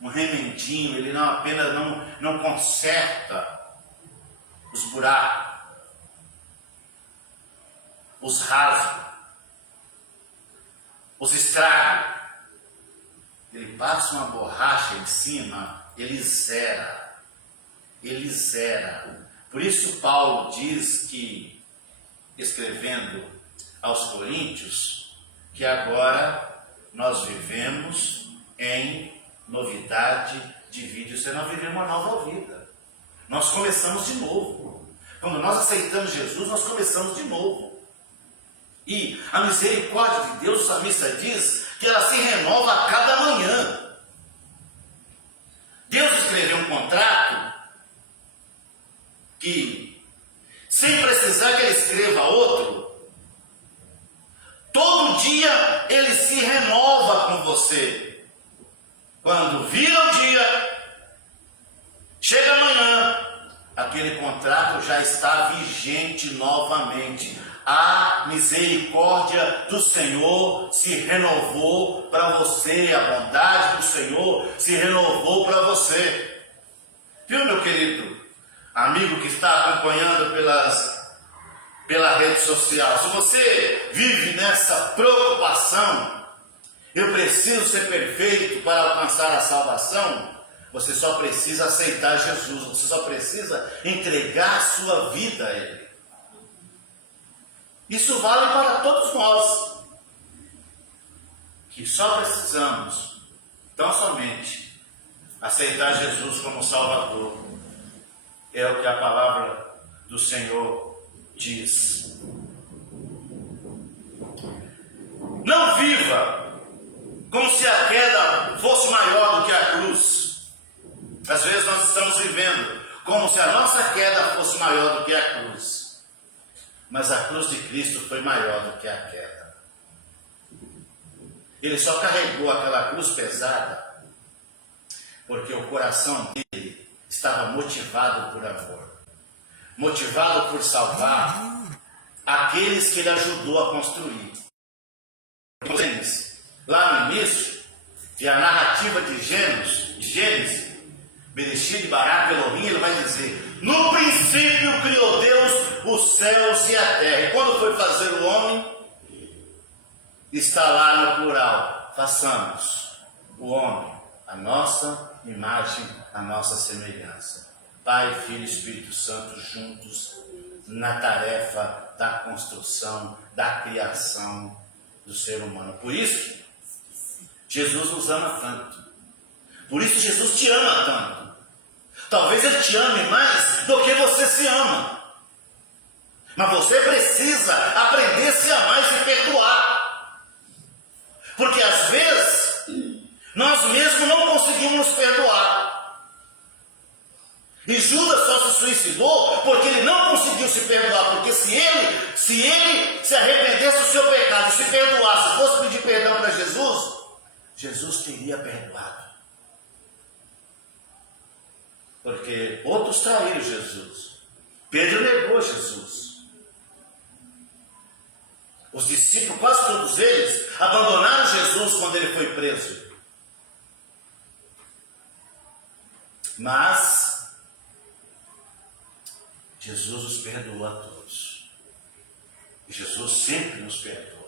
um remendinho, ele não apenas não conserta os buracos, os rasgos, os estragos. Ele passa uma borracha em cima, ele zera. Por isso Paulo diz que, escrevendo aos Coríntios, que agora nós vivemos em novidade de vida. Você não viveu uma nova vida. Nós começamos de novo. Quando nós aceitamos Jesus, nós começamos de novo. E a misericórdia de Deus, o salmista diz que ela se renova a cada manhã. Deus escreveu um contrato que, sem precisar que ele escreva outro, todo dia ele se renova com você. Quando vira o dia, chega amanhã, aquele contrato já está vigente novamente. A misericórdia do Senhor se renovou para você, a bondade do Senhor se renovou para você. Viu, meu querido amigo que está acompanhando pela rede social? Se você vive nessa preocupação, eu preciso ser perfeito para alcançar a salvação, você só precisa aceitar Jesus, você só precisa entregar a sua vida a Ele. Isso vale para todos nós, que só precisamos, tão somente, aceitar Jesus como Salvador. É o que a palavra do Senhor diz. Não viva como se a queda fosse maior do que a cruz. Às vezes nós estamos vivendo como se a nossa queda fosse maior do que a cruz. Mas a cruz de Cristo foi maior do que a queda. Ele só carregou aquela cruz pesada porque o coração dele estava motivado por amor, motivado por salvar aqueles que ele ajudou a construir. Lá no início, e a narrativa de Gênesis, Bereshit Bará Elohim, ele vai dizer: no princípio criou Deus os céus e a terra. E quando foi fazer o homem, está lá no plural: façamos o homem a nossa imagem, a nossa semelhança. Pai, Filho e Espírito Santo juntos na tarefa da construção, da criação do ser humano. Por isso, Jesus nos ama tanto. Por isso, Jesus te ama tanto. Talvez Ele te ame mais do que você se ama. Mas você precisa aprender a se amar e se perdoar. Porque às vezes, nós mesmos não conseguimos nos perdoar. E Judas só se suicidou porque ele não conseguiu se perdoar. Porque se ele se arrependesse do seu pecado e se perdoasse, fosse pedir perdão para Jesus, Jesus teria perdoado. Porque outros traíram Jesus. Pedro negou Jesus. Os discípulos, quase todos eles, abandonaram Jesus quando ele foi preso. Mas Jesus os perdoou a todos. E Jesus sempre nos perdoa.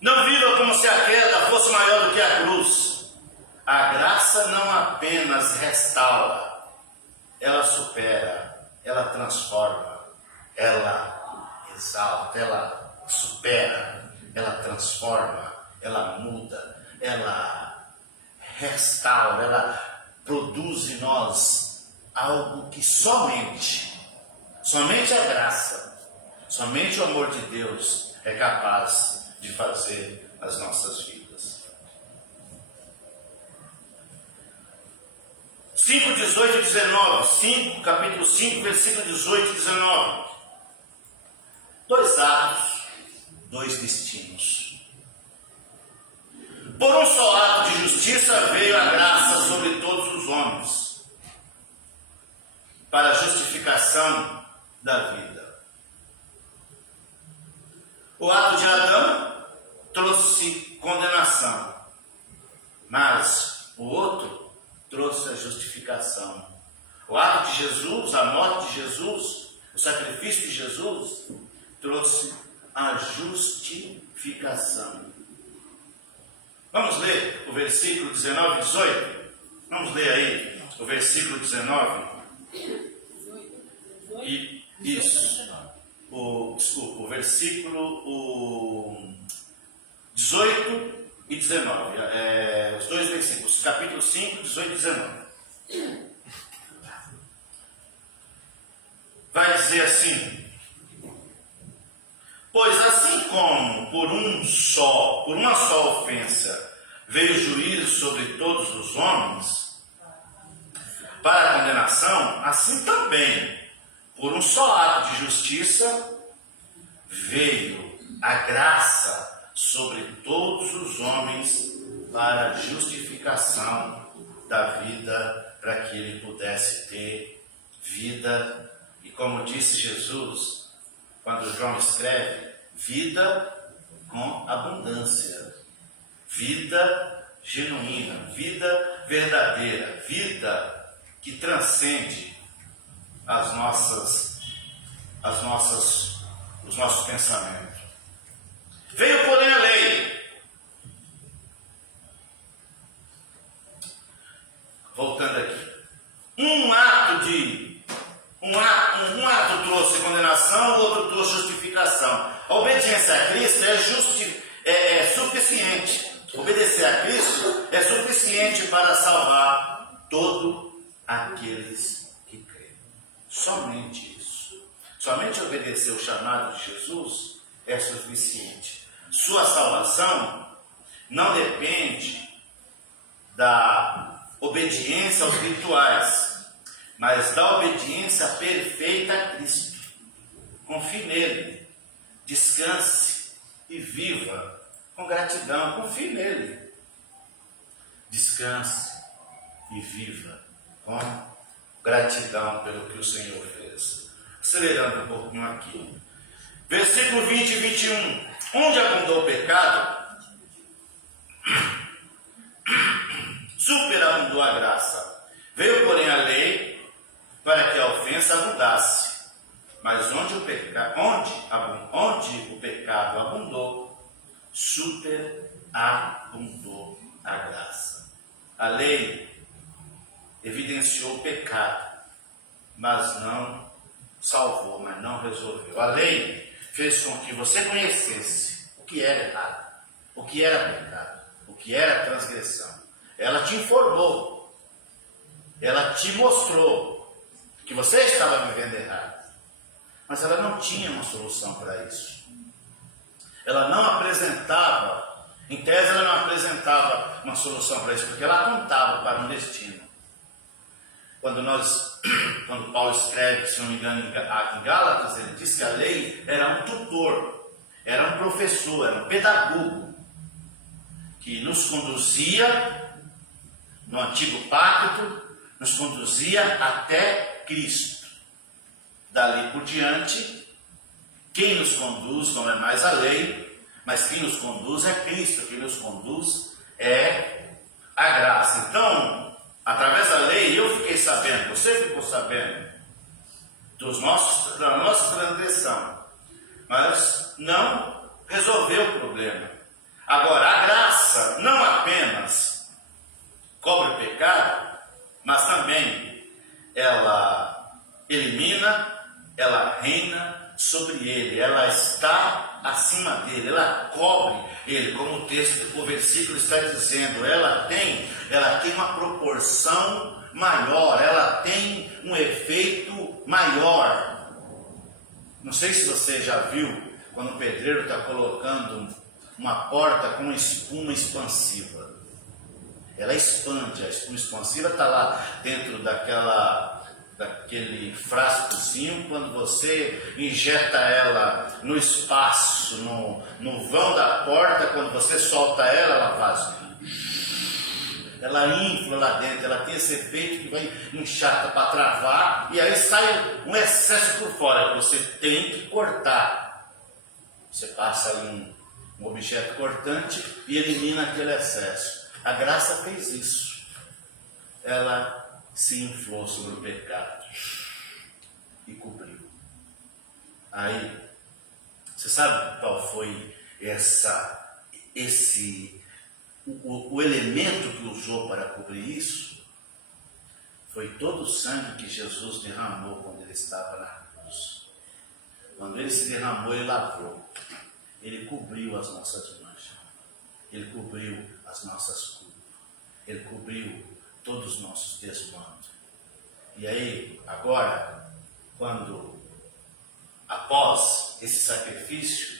Não viva como se a queda fosse maior do que a cruz. A graça não apenas restaura, ela supera, ela transforma, ela exalta, ela supera, ela transforma, ela muda, ela restaura, ela produz em nós algo que somente a graça, somente o amor de Deus é capaz de fazer as nossas vidas. 5, 18 e 19. Capítulo 5, versículo 18 e 19. Dois atos, dois destinos. Por um só ato de justiça veio a graça sobre todos os homens, para a justificação da vida. O ato de Adão trouxe condenação, mas o outro trouxe a justificação. O ato de Jesus, a morte de Jesus, o sacrifício de Jesus, trouxe a justificação. Vamos ler o versículo 19 e 18? Vamos ler aí o versículo 19. Isso. O versículo 18 e 19. Os dois versículos. Capítulo 5, 18 e 19. Vai dizer assim: pois assim como por uma só ofensa veio juízo sobre todos os homens para a condenação, assim também por um só ato de justiça, veio a graça sobre todos os homens para a justificação da vida, para que ele pudesse ter vida. E como disse Jesus, quando João escreve, vida com abundância, vida genuína, vida verdadeira, vida que transcende os nossos pensamentos. Veio, porém, a lei. Voltando aqui. Um ato trouxe condenação, o outro trouxe justificação. A obediência a Cristo é suficiente. Obedecer a Cristo é suficiente para salvar todos aqueles que creem. Somente isso. Somente obedecer o chamado de Jesus é suficiente. Sua salvação não depende da obediência aos rituais, mas da obediência perfeita a Cristo. Confie nele, descanse e viva com gratidão. Confie nele, descanse e viva com gratidão pelo que o Senhor fez. Acelerando um pouquinho aqui. Versículo 20 e 21. Onde abundou o pecado, superabundou a graça. Veio, porém, a lei para que a ofensa abundasse. Mas onde o pecado abundou, superabundou a graça. A lei evidenciou o pecado, mas não salvou, mas não resolveu. A lei fez com que você conhecesse o que era errado, o que era pecado, o que era transgressão. Ela te informou, ela te mostrou que você estava vivendo errado, mas ela não tinha uma solução para isso. Ela não apresentava, em tese ela não apresentava uma solução para isso, porque ela apontava para um destino. Quando Paulo escreve, se não me engano, em Gálatas, ele diz que a lei era um tutor, era um professor, era um pedagogo, que nos conduzia, no antigo pacto, nos conduzia até Cristo. Dali por diante, quem nos conduz não é mais a lei, mas quem nos conduz é Cristo, quem nos conduz é a graça. Então, através da lei, eu fiquei sabendo, você ficou sabendo da nossa transgressão, mas não resolveu o problema. Agora, a graça não apenas cobre o pecado, mas também ela elimina, ela reina sobre ele, ela está acima dele, ela cobre ele, como o versículo está dizendo, ela tem uma proporção maior, ela tem um efeito maior. Não sei se você já viu quando o pedreiro está colocando uma porta com uma espuma expansiva. Ela expande, a espuma expansiva está lá dentro daquele frascozinho. Quando você injeta ela no espaço, no vão da porta, quando você solta ela faz, ela infla lá dentro, ela tem esse efeito que vai inchar para travar, e aí sai um excesso por fora, você tem que cortar. Você passa ali um objeto cortante e elimina aquele excesso. A graça fez isso. Ela se inflou sobre o pecado e cobriu. Aí, você sabe qual foi o elemento que usou para cobrir isso? Foi todo o sangue que Jesus derramou quando ele estava na cruz. Quando ele se derramou, ele lavou. Ele cobriu as nossas manchas. Ele cobriu as nossas culpas. Ele cobriu todos os nossos desmandos. E aí, agora, após esse sacrifício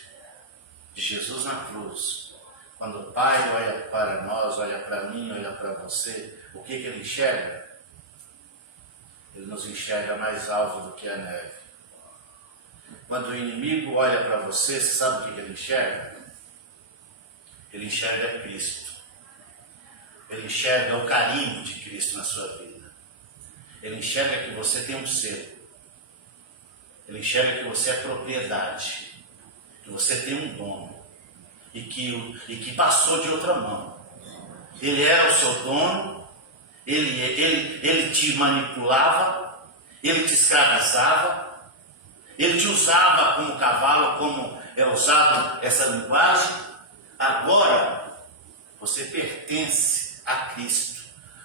de Jesus na cruz, quando o Pai olha para nós, olha para mim, olha para você, o que ele enxerga? Ele nos enxerga mais alto do que a neve. quando o inimigo olha para você, você sabe o que ele enxerga? Ele enxerga Cristo. Ele enxerga o carinho de Cristo na sua vida. Ele enxerga que você tem um ser. Ele enxerga que você é propriedade. Que você tem um dono. E que passou de outra mão. Ele era o seu dono. Ele te manipulava. Ele te escravizava. Ele te usava como cavalo, como é usado essa linguagem. Agora, você pertence a Cristo.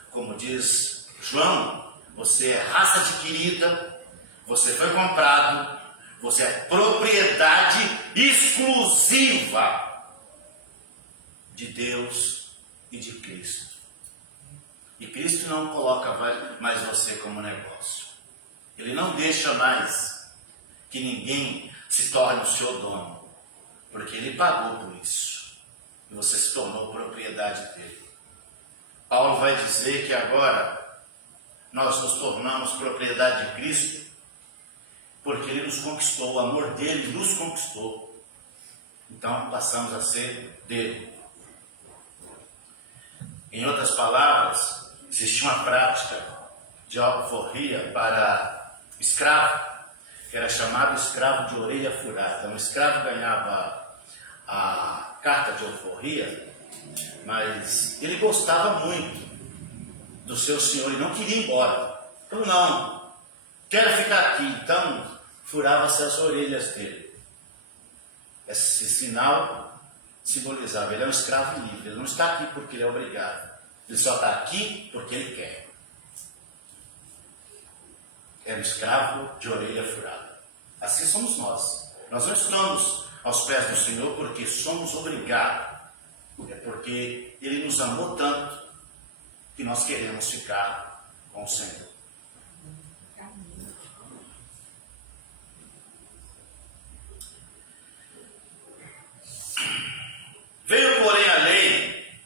Como diz João, você é raça adquirida, você foi comprado, você é propriedade exclusiva de Deus e de Cristo. E Cristo não coloca mais você como negócio. Ele não deixa mais que ninguém se torne o seu dono, porque ele pagou por isso. E você se tornou propriedade dele. Paulo vai dizer que agora nós nos tornamos propriedade de Cristo, porque ele nos conquistou, o amor dele nos conquistou. Então passamos a ser dele. Em outras palavras, existia uma prática de alforria para escravo, que era chamado escravo de orelha furada. Um escravo ganhava a carta de alforria, mas ele gostava muito do seu senhor e não queria ir embora. Então não, quero ficar aqui. Então furava-se as orelhas dele. Esse sinal simbolizava, ele é um escravo livre, ele não está aqui porque ele é obrigado, ele só está aqui porque ele quer. Era um escravo de orelha furada. Assim somos nós. Nós não estamos aos pés do Senhor porque somos obrigados. É porque Ele nos amou tanto que nós queremos ficar com o Senhor. Veio, porém, a lei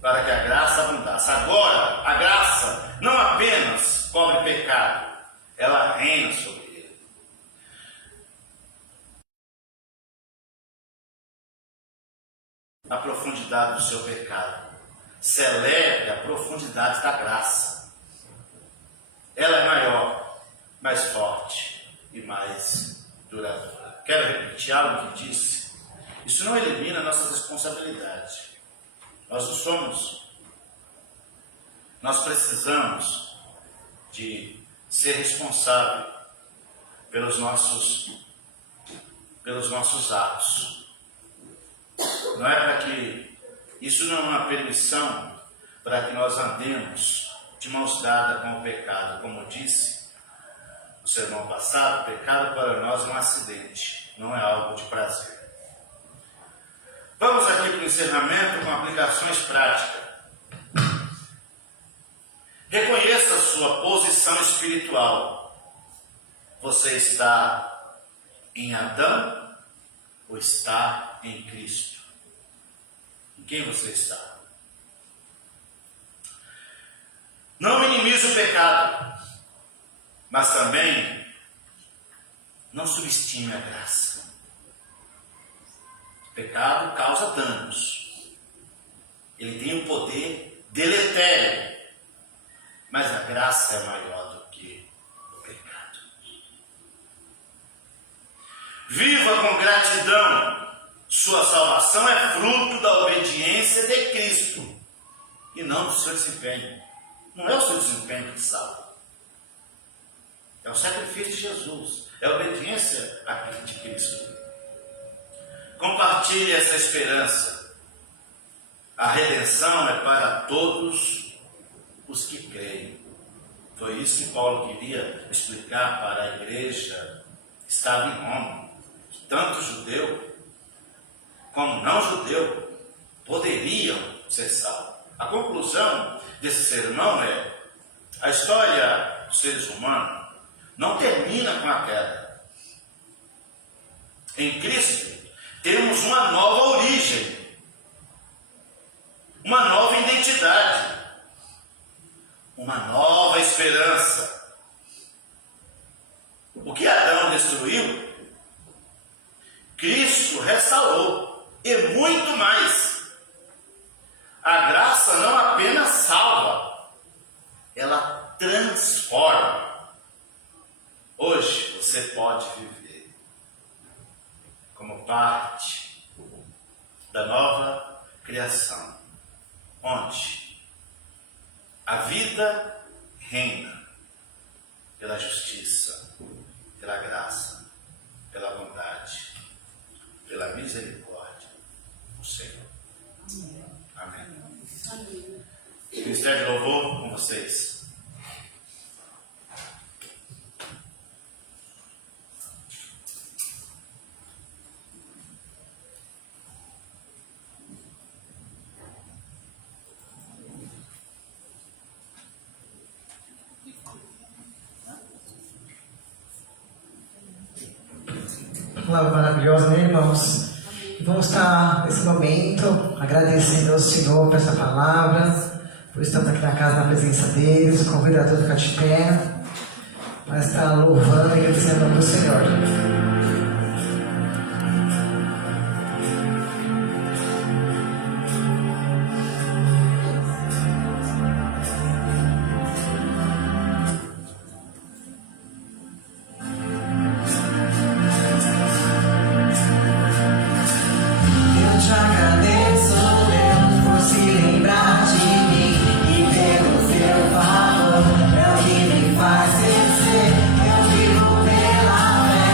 para que a graça abundasse. Agora, a graça não apenas cobre pecado, ela reina sobre ele. A profundidade do seu pecado. Celebre a profundidade da graça. Ela é maior, mais forte e mais duradoura. Quero repetir algo que disse. Isso não elimina nossas responsabilidades. Nós não somos. Nós precisamos de ser responsável pelos nossos atos. Não é para que isso não é uma permissão para que nós andemos de mãos dadas com o pecado. Como disse no sermão passado, o pecado para nós é um acidente, não é algo de prazer. Vamos aqui para o encerramento com aplicações práticas. Reconheça a sua posição espiritual. Você está em Adão ou está em Cristo? Em quem você está? Não minimize o pecado, mas também não subestime a graça. O pecado causa danos. Ele tem um poder deletério, mas a graça é maior do que o pecado. Viva com gratidão. Sua salvação é fruto da obediência de Cristo e não do seu desempenho. Não é o seu desempenho que salva. É o sacrifício de Jesus. É a obediência de Cristo. Compartilhe essa esperança. A redenção é para todos os que creem. Foi isso que Paulo queria explicar para a igreja que estava em Roma. Que tanto judeu como não judeu poderiam ser salvos. A conclusão desse sermão é: a história dos seres humanos não termina com a queda. Em Cristo temos uma nova origem, uma nova identidade, uma nova esperança. e muito mais. A graça não apenas salva, ela transforma. Hoje você pode viver como parte da nova criação, onde a vida reina pela justiça, pela graça, pela bondade, pela misericórdia do Senhor. Amém. Ministério de louvor com vocês. Palavra maravilhosa, né, irmãos? Vamos estar nesse momento agradecendo ao Senhor por essa palavra, por estarmos aqui na casa, na presença deles. Convido a todos a ficar de pé, para estar louvando e agradecendo o nome do Senhor. Faz crescer, eu vivo pela fé.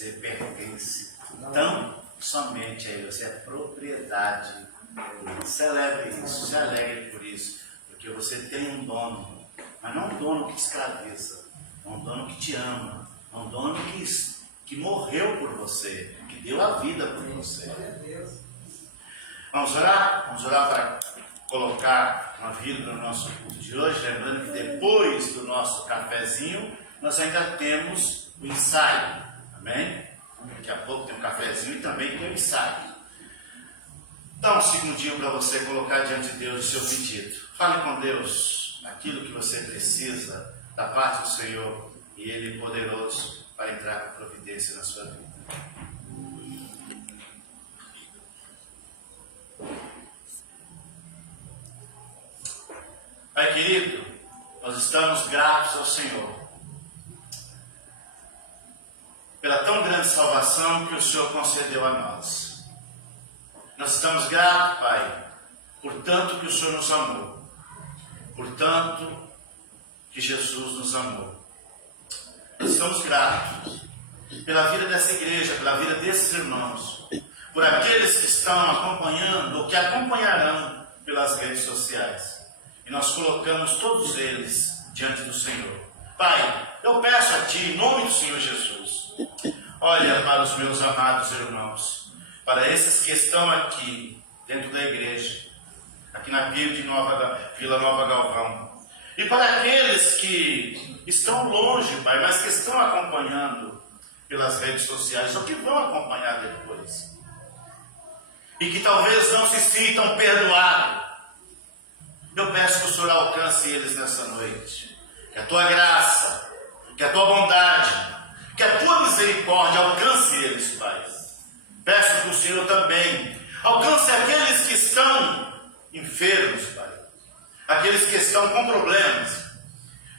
Você pertence tão somente a Ele. Você é propriedade. Celebre isso, se alegre por isso. Porque você tem um dono. Mas não um dono que te escraviza. É um dono que te ama. É um dono que morreu por você. Que deu a vida por você. Vamos orar? Vamos orar para colocar uma vida no nosso culto de hoje. Lembrando que depois do nosso cafezinho, nós ainda temos o ensaio. Amém? Daqui a pouco tem um cafezinho e também tem o ensaio. Dá um segundinho para você colocar diante de Deus o seu pedido. Fale com Deus aquilo que você precisa da parte do Senhor. E Ele é poderoso para entrar com providência na sua vida. Pai querido, nós estamos gratos ao Senhor pela tão grande salvação que o Senhor concedeu a nós. Nós estamos gratos, Pai, por tanto que o Senhor nos amou, por tanto que Jesus nos amou. Nós estamos gratos pela vida dessa igreja, pela vida desses irmãos, por aqueles que estão acompanhando ou que acompanharão pelas redes sociais. E nós colocamos todos eles diante do Senhor. Pai, eu peço a Ti, em nome do Senhor Jesus, olha para os meus amados irmãos, para esses que estão aqui dentro da igreja, aqui na Vila Nova Galvão, e para aqueles que estão longe, Pai, mas que estão acompanhando pelas redes sociais, ou que vão acompanhar depois, e que talvez não se sintam perdoados. Eu peço que o Senhor alcance eles nessa noite. Que a Tua graça, que a Tua bondade, que a Tua misericórdia alcance eles, Pai. Peço que o Senhor também alcance aqueles que estão enfermos, Pai. Aqueles que estão com problemas.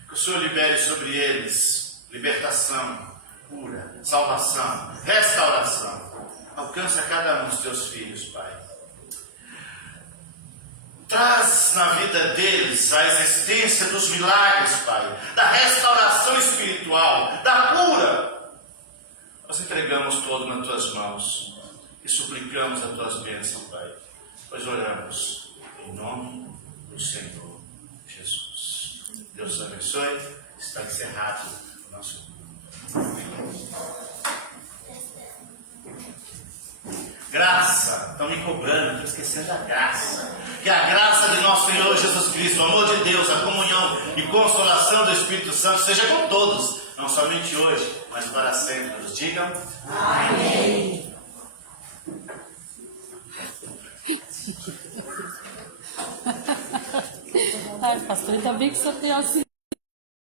Que o Senhor libere sobre eles libertação, cura, salvação, restauração. Alcance a cada um dos Teus filhos, Pai. Traz na vida deles a existência dos milagres, Pai, da restauração espiritual, da cura. Nós entregamos todo nas Tuas mãos e suplicamos as Tuas bênçãos, Pai, pois oramos em nome do Senhor Jesus. Deus os abençoe. Está encerrado o nosso culto. Graça, estão me cobrando, estou esquecendo da graça. Que a graça de nosso Senhor Jesus Cristo, o amor de Deus, a comunhão e consolação do Espírito Santo seja com todos, não somente hoje, mas para sempre. Nos digam amém. Ai, pastor, ainda bem que você tem assim.